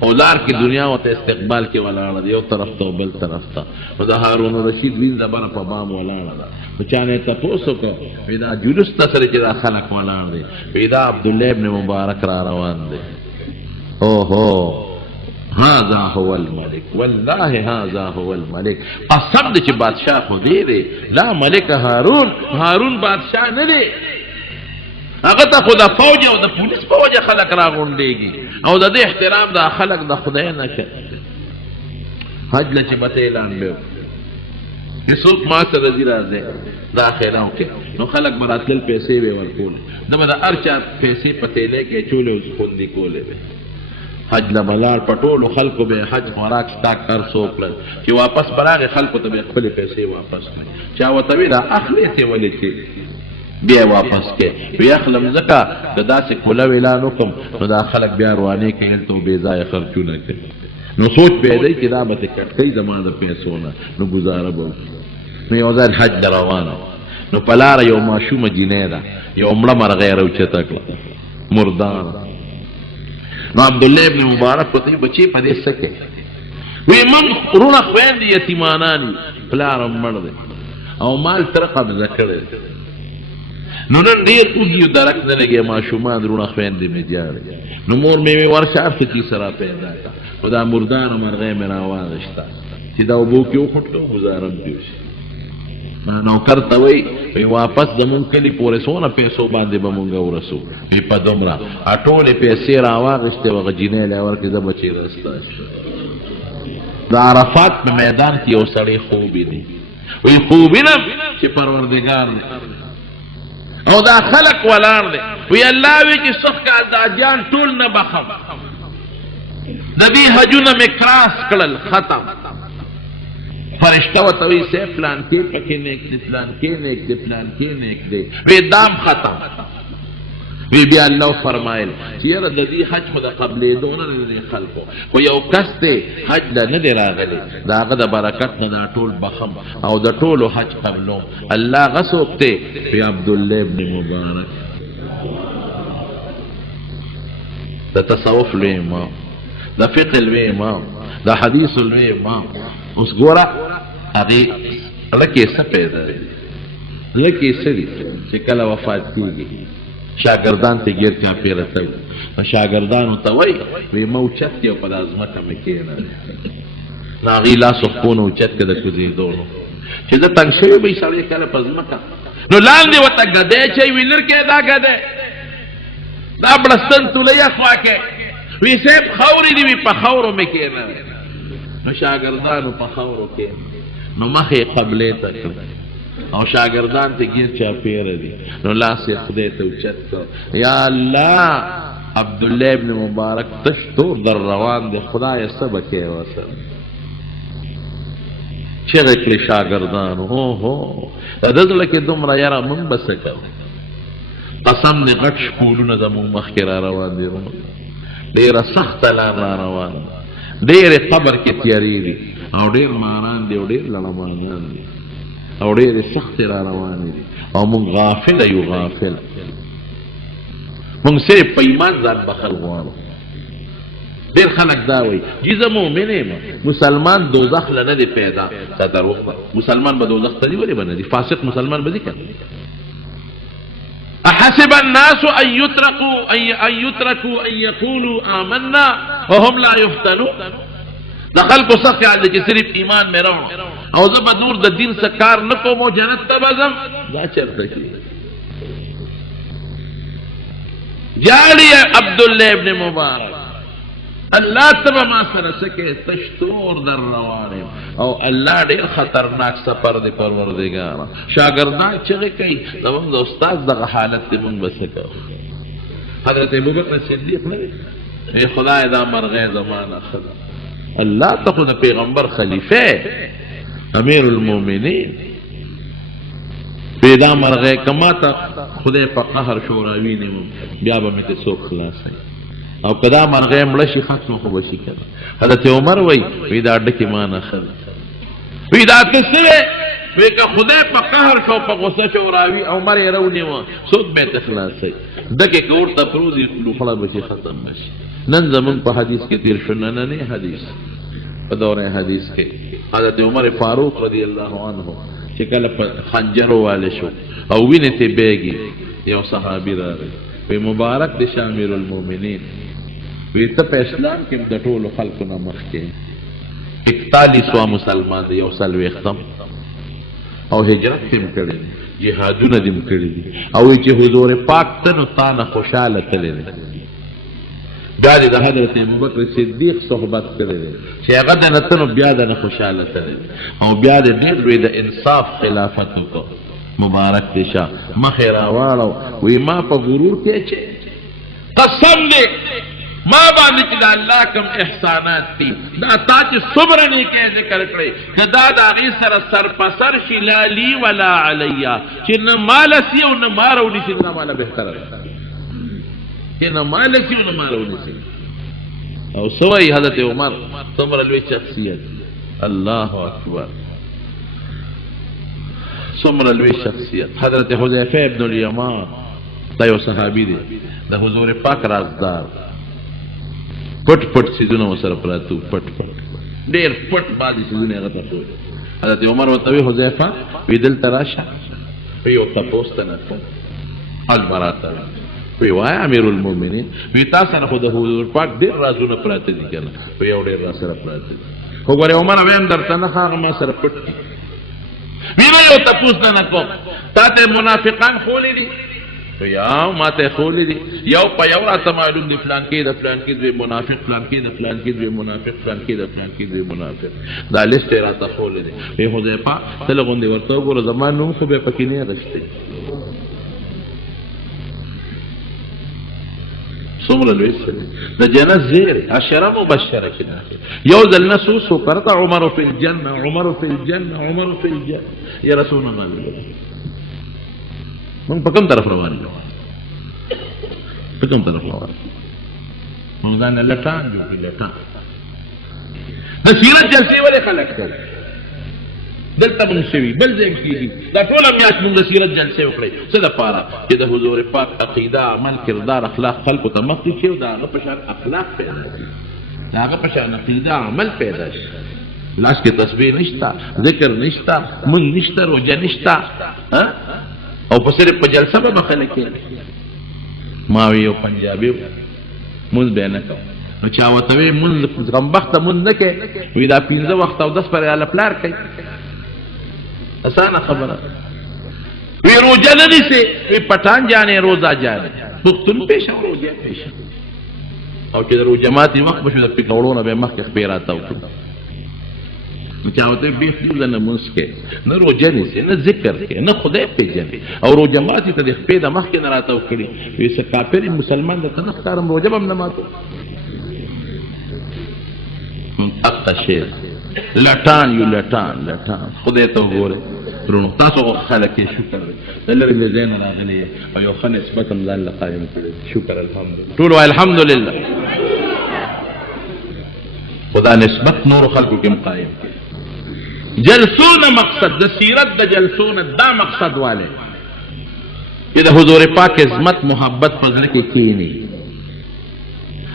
او لار کې دنیا او ته استقبال کې ولاړه دی یو طرف ته بل طرف ته نو د هارون رشید وین زبر په بام ولاړه ده نو چانه تاسو کو پیدا جلوس تسره چې دا خلق ولاړ دي پیدا عبد الله ابن مبارک را روان دي اوهو هذا هو الملك والله هذا هو الملك قسم دې چې بادشاہ خو دی لا ملک هارون بادشاہ نه دی هغه ته خو د فوج او د پولیس په وجه خلک راغونډېږي او د دې احترام د خلک د خدای نه کوي حج نه چې بته اعلان به هیڅوک ما سره دې راځي داخله وکړي نو خلک براتل پیسې به ورکول دا به د هر چا پیسې پته لکه چولې اوس خوندې کولې حج له بلار پټولو خلکو به حج خوراک ستا کار سوکړل چې واپس براغه خلکو ته به خپل پیسې واپس کړي چا وته وی دا اخلي ته ولې چې بیا واپس کې بیا خلم زکا د داسې کوله اعلان وکم نو دا خلک بیا روانې کېل ته بې ځای خرچونه کوي نو سوچ به دی چې دا به کټکې زمانه د پیسو نه نو گزاره به نو یو ځل حج روانه نو پلار یو ماشومه جینې ده یو مړه مرغې راوچته کړه مردان نو عبد الله ابن مبارک ته بچي په دې سکه وی من رونه خويند یتیمانانی پلار مړ دی او مال تر قبضه کړی نو نن ډیر اوږي درک نه لګي ماشومان رونه خويندې مې جاړي نو مور مې ورشه افتی سره پیدا او دا مردان مرغې مې راوغشته چې دا وبو کې وخټو گزارم دی نو کرته وی واپس زمون کلی پورې سونه پیسو باندې به مونږ ورسو په دومره اټولې پیسې راوغشته وغجینې لور کې د بچی راسته د عرفات په میدان کې یو سړی خوب دی وی خوبینه چې پروردگار دی او دا خلق ولار دی وی الله وی چې سخت ازاجان ټول نه بخم نبی حجونه مکراس کړل ختم فرشتہ و توی سے پلان کې پکې نیک دي پلان کې نیک دي پلان کې نیک دي وی دام ختم وی بیا الله فرمایل چې یره د دې حج خو د قبلې دونه نه خلکو خو یو کس ته حج نه دی راغلی داغه د برکت نه دا ټول بخم او د ټولو حج قبلو الله غسوکته وی عبد الله ابن مبارک د تصوف لوی امام د فقه لوی امام د حدیث لوی امام اوس ګوره هغه لکه څه پیدا لکه سړي چې کله وفات کیږي شاګردان ته غیر چا پیرته شاګردانو ته وی موچت یو په لازمه مې کېنه ناغي لاس خو نو چت کده کوزي دونو چې دا تنگ شوی به سړی کله پزمکه نو لاندې وته غده چې ویلر کې دا غده دا بلستن تولیا خواکه وی سیب خوري دی په خورو مې کېنه نو شاګردانو په خورو کې نو مخې قبلې ته او شاګردان ته غیر چا پیر دي نو لاس یې خدای ته اوچت کو یا الله عبد الله ابن مبارک تشتور در روان دي خدای سبکه وسه چیرې کلی شاګردان هو ددل کې دومره یاره من بسکه قسم نه غټ شکولونه زمو مخ کې را روان دي ډیره سخت لار را روان ډیر قبر کې تیاری دي او ډیر ماران دي او ډیر لړمانان دي او ډیر سخت را روان دي او مونږ غافل یو غافل مونږ صرف په ایمان ځان بخل غواړو ډیر خلک دا وایي چې زه مؤمن یم مسلمان دوزخ نه دی پیدا دا دروغ مسلمان به دوزخ ته دی ولې باندې دی فاسق مسلمان به دي کنه احسب الناس ان يتركوا ان يقولوا آمنا وهم لا يفتنون دا خلقو سخت علی چې صرف ایمان مې راوړ او زه به نور د دین څخه کار نه کوم او جنت ته بځم دا چرته کی جالی عبد الله ابن مبارک الله تبا ما سره سکه تشتور در روانه او الله ډیر خطرناک سفر دی پروردگار شاګردان چې کوي زموږ د استاد دغه حالت دی مونږ بسکه حضرت ابوبکر صدیق نه خدای دا مرغه زمانہ خدا الله ته د پیغمبر خلیفہ امیر المؤمنین پیدا مرغه کما ته خدای په قهر شوراوی نیو بیا به مته سو خلاصای او کدا مرغه مړ شي ختم خو بشي کړه حضرت عمر وی دا ډکی مان اخر وی دا کسره وی که خدای په قهر شو په غصه شو راوي او مر یې راونیوه څوک به یې خلاصوي دکې که ورته پرودي لوخړه به چې ختم بشي نن زمونږ په حدیث کې تېر شو نننی حدیث په دوره حدیث کې حضرت عمر فاروق رضی الله عنه چې کله په خنجر واله شو او وینې ته بیږي یو صحابي راغی وی مبارک دی شامیر المؤمنین وی ته په اسلام کې د ټولو خلکو نه مخکې 41 مسلمان دی یو څلوېښتم او هجرت تیم کړی دی جهادونه دیم کړي دي او چې حضور پاک ته نو تا نه خوشحاله تللی دی بیا دې د حضرت ابوبکر صدیق صحبت کړی دی چې هغه د نه ته نو بیا د نه خوشحاله تللی دی او بیا دې ډېر لوی د انصاف خلافت وکړو مبارک دی شاه مخې راواړو وی ما په غرور کې چې قسم دې ما باندې چې د الله کوم احسانات دي دا تا چې صبر نه کې ذکر کړی که دا د هغې سره سر په سر شي لا لی ولا علیا چې نه ماله سي او نه ما راونیسي دا ماله بهتره ده چې نه ماله سي او نه ما راونیسي او څه وایي حضرت عمر څومره لوی شخصیت الله اکبر څومره لوی شخصیت حضرت حذیفه ابن الیمان دا یو صحابي دی د حضور پاک رازدار پټ پټ سیزونه ورسره پراته پټ پټ ډېر پټ بعضې سیزونه هغه ته ښودل حضرت عمر ورته وی حذیفه وی دلته راشه وی یو تپوس ته نه کوم حال به راته وی وایه امیر المؤمنین وی تا سره خو د حضور پاک ډېر رازونه پراته دي که نه وی یو ډېر راز سره پراته دي خو ګورې عمر ویم درته نه هغه ما سره پټ دي وی به یو تپوس نه کوم تا ته منافقان خولی دي یا ما ته خولی دي یو په یو راته معلوم دي فلان کې د فلان کې دوی منافق فلان کې د فلان کې دوی منافق فلان کې د فلان کې دوی منافق دا لیست یې راته خولی دي وی حذیفه ته له غوندې ورته وګوره زما نوم خو به پکې نه اخیستی څومره لوی څه د جنت زیر عشره مبشره کې داخل یو ځل نه څو کرته عمر فی الجنه عمر فی الجنه عمر فی الجنه یا رسول الله مونږ په کوم طرف روان یو په کوم طرف روان مونږ ځان لټان جوړ کړي لټان د سیرت جلسې ولې خلک کوي دلته مونږ شوي بل ځای کېږي دا ټوله میاشت مونږ د سیرت جلسې وکړئ څه دپاره چې د حضور پاک عقیده عمل کردار اخلاق خلکو ته مخکې شي او د هغه په شان اخلاق پیدا شي د هغه په شان عقیده عمل پیدا شي لاس کې تسبیح نشته ذکر نشته مونږ نشته روژه نشته او په صرف په جلسه به خلک کېږي ما وی یو پنجابي مونځ به نه کوم نو چا ورته وی مونځ غمبخته مونځ نه کوې وی دا 15 وخت او 10 پرې هله پلار کوي اسانه خبره وی روژه نه نیسې وی پټان جانې روزه جانې پښتون پیشه او روژه پیشه او چې د روژه ماتې وخت به شو د پکوړو نه به یې مخکې خپې راته وکړو نو چا ورته وی بېخ نه مونځ کوې نه روژه نیسې نه ذکر کوې نه خدای پېژنې او روژه ماتې ته د خپې د مخکې نه راته وکړي وی څه کافر مسلمان درته نه ښکارم روژه به هم نه ماتو دغه شی لټان یو لټان خدای ته وګورئ درونو تاسو خلک یې شکر د لرې له ځای نه راغلي او یو ښه نسبت هم ځان له قایم کړی شکر الحمدلله ټول وایي الحمدلله خدا نسبت نورو خلکو کې هم قایم جلسونه مقصد د سیرت د جلسونه دا مقصد والی چې د حضور پاک عظمت محبت په زړه کې کښېني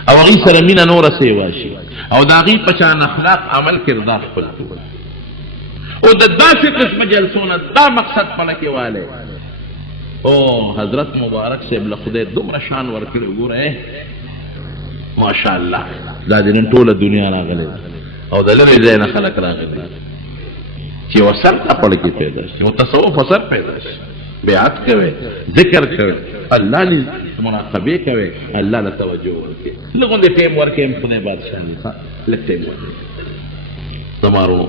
او هغې سره مینه نوره سیوا شي او د هغې په شان اخلاق عمل کردار خپل او د داسې قسمه جلسونه دا مقصد خپله کې والی او حضرت مبارک صاحب له خدای دومره شان ورکړی وګوره ماشاءالله دا د نن ټوله دنیا راغلی او د لرې ځای نه خلک راغلي چې یو اثر تا خپله کې پیدا شي یو تصوف اثر پیدا شي بیعت کوئ ذکر کوئ الله نه مراقبې کوئ الله له توجه ورکړئ لږ غوندې ټیم ورکړئ هم خدای بادشاه دی لږ ټیم ورکړئ زما ورو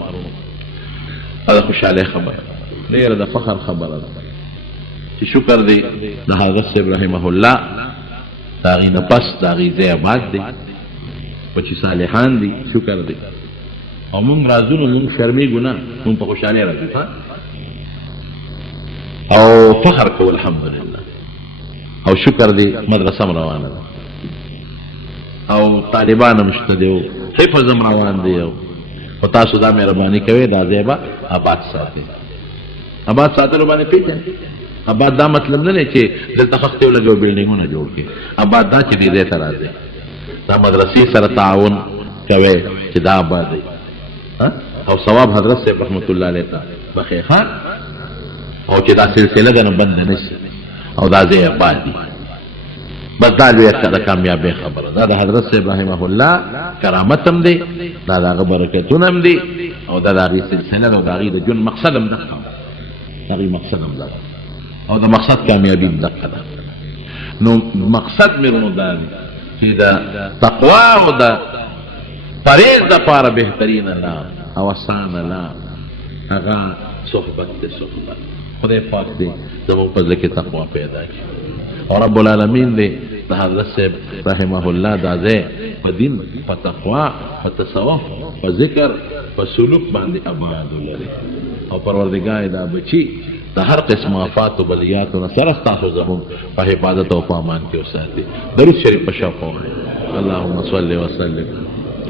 دا خوشحالۍ خبره ډېره د فخر خبره ده چې شکر دی د حضرت صاحب رحمه الله د هغې نه پس د هغې ځای آباد دی په چې صالحان دي شکر دی او مونږ رازونو مونږ شرمېږو نه مونږ په خوشحالۍ راځو او فخر کو الحمدلله او شکر دی مدرسه هم روانه ده او طالبان هم شته دی او حفظ هم روان دی او تاسو دا مهرباني کوئ دا ځای به آباد ساتئ آباد ساتلو باندې پیژنې. آباد دا مطلب نه دی چې دلته خښتې ولګوي بلډینګونه جوړ کړي. آباد دا چې دې ځای ته راځي، دا مدرسې سره تعاون کوي چې دا آباد دی، او ثواب حضرت صاحب رحمت الله علیه ته بخیر خان، او چې دا سلسله ده نه بند نه شي، او دا ځای آباد دي. بس دا لویه د کامیابۍ خبره ده. د حضرت صاحب رحمه الله کرامت هم دی، دا د هغه برکتونه هم دي، او دا د هغې سلسله ده، او د هغې د ژوند مقصد هم دغه د هغې مقصد هم دغه، او د مقصد کامیابي هم دغه ده. نو مقصد مې ورونو دا دی چې د تقوا او د پرهیز دپاره بهترینه لار او اسانه لار هغه صحبت دی. صحبت خدای پاک دی زموږ په زړه کې تقوا پیدا کړي، او رب العالمین دی د حضرت صاحب رحمه الله دا ځای په دین، په تقوا، په تصوف، په ذکر، په سلوک باندې آباد ولري، او پروردګار دا بچي د هر قسم آفات او بلیاتو نه سره ستاسو زموږ په حفاظت او په امان کې وساتي. درود شریف په شاو ووایئ. اللهم صل وسلم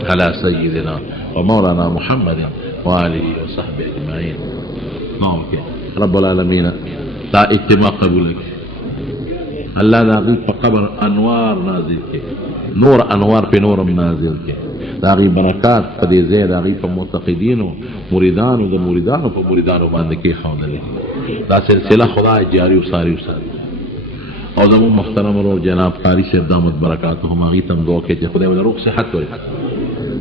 على سيدنا ومولانا محمد وآله وصحبه اجمعين. رب العالمین دا اجتماع قبول کړي. الله دا غي په قبر انوار نازل کړي، نور انوار په نورم نازل کړي، دا غي برکات په دې ځای دا غي په معتقدینو مریدانو د مریدانو په مریدانو باندې کې خوندل. دا سلسله خدای جاری او ساری وساتي. او زموږ محترم ورور جناب قاری صاحب دامت برکاتهم هغې ته هم دعا کوي چې خدای ولې روغ صحت ورکړي.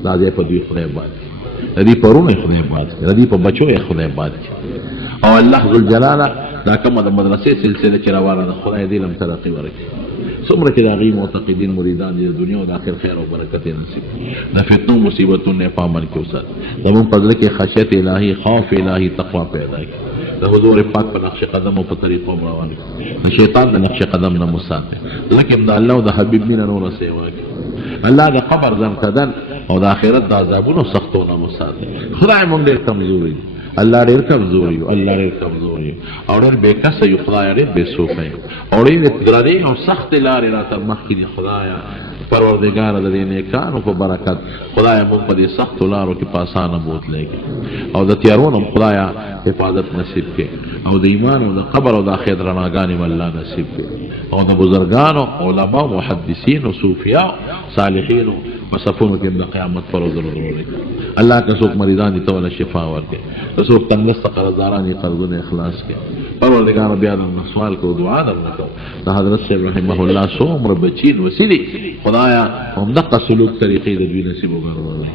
دا ځای په دوی خدای باد کړي، د دې پرونه یې خدای باد کړي، د دې په بچو یې خدای باد کړي. او الله ذوالجلاله دا کومه د مدرسې سلسله چې روانه ده خدای دې لم ترقي ورکړي. څومره چې د هغې معتقدین مریدان دي د دنیا او د آخر خیر او برکت یې نصیب کړي، د فتنو مصیبتونو نه په امن کې وساتي، زموږ په زړه کې خشیت الهي، خوف الهي، تقوا پیدا کړي، د حضور پاک په نقش قدم او په طریقو روان کړي، د شیطان د نقش قدم نه مساتي، لکه د الله او د حبیب مینه نور سیوا کړي. الله د قبر ځنکدن او د آخرت د عذابونو سختونه مساتي. خدای مونږ ډېر کمزوري دي، الله ډېر کمزوري یو، الله ډېر کمزوري یو، او ډېر بېکسه یو، خدای ډېر بېسوکه یو، او ډېر ګرانې او سختې لارې راته مخکې دي. خدایه پروردګاره د دې نیکانو په برکت خدایه مونږ په دې سختو لارو کې په اسانه بوتلی کړي، او د تیارونو خدایه حفاظت نصیب کړي، او د ایمان او د قبر او د آخرت رڼاګانې م الله نصیب کړي، او د بزرګانو علماو محدثینو صوفیاو صالحینو په صفونو کې د قیامت پر ورځ ورولي. الله که څوک مریضان دي ته ولا شفا ورکړي، که څوک تنګسته قرضداران دي قرضونه اخلاص کړي. پروردګاره بیا درنه سوال کوو، دعا درنه کوو. د حضرت صاحب رحمه الله څومره بچي لوسي دي، خدایه همدغه سلوک طریقې د دوی نصیب وګرځوي،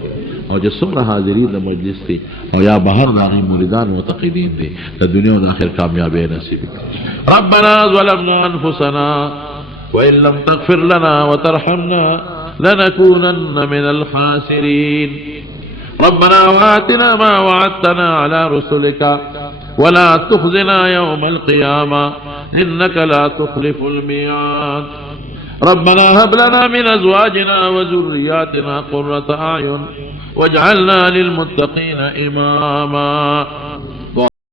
او چې څومره حاضرین د مجلس دي او یا بهر د هغې مریدان معتقدین دي د دنیا او د آخر کامیابۍ نصیب کړي. ربنا ظلمنا انفسنا وإن لم تغفر لنا وترحمنا لنكونن من الخاسرين. ربنا وآتنا ما وعدتنا على رسلك ولا تخزنا يوم القيامة إنك لا تخلف الميعاد. ربنا هب لنا من أزواجنا وذرياتنا قرة أعين واجعلنا للمتقين إماما.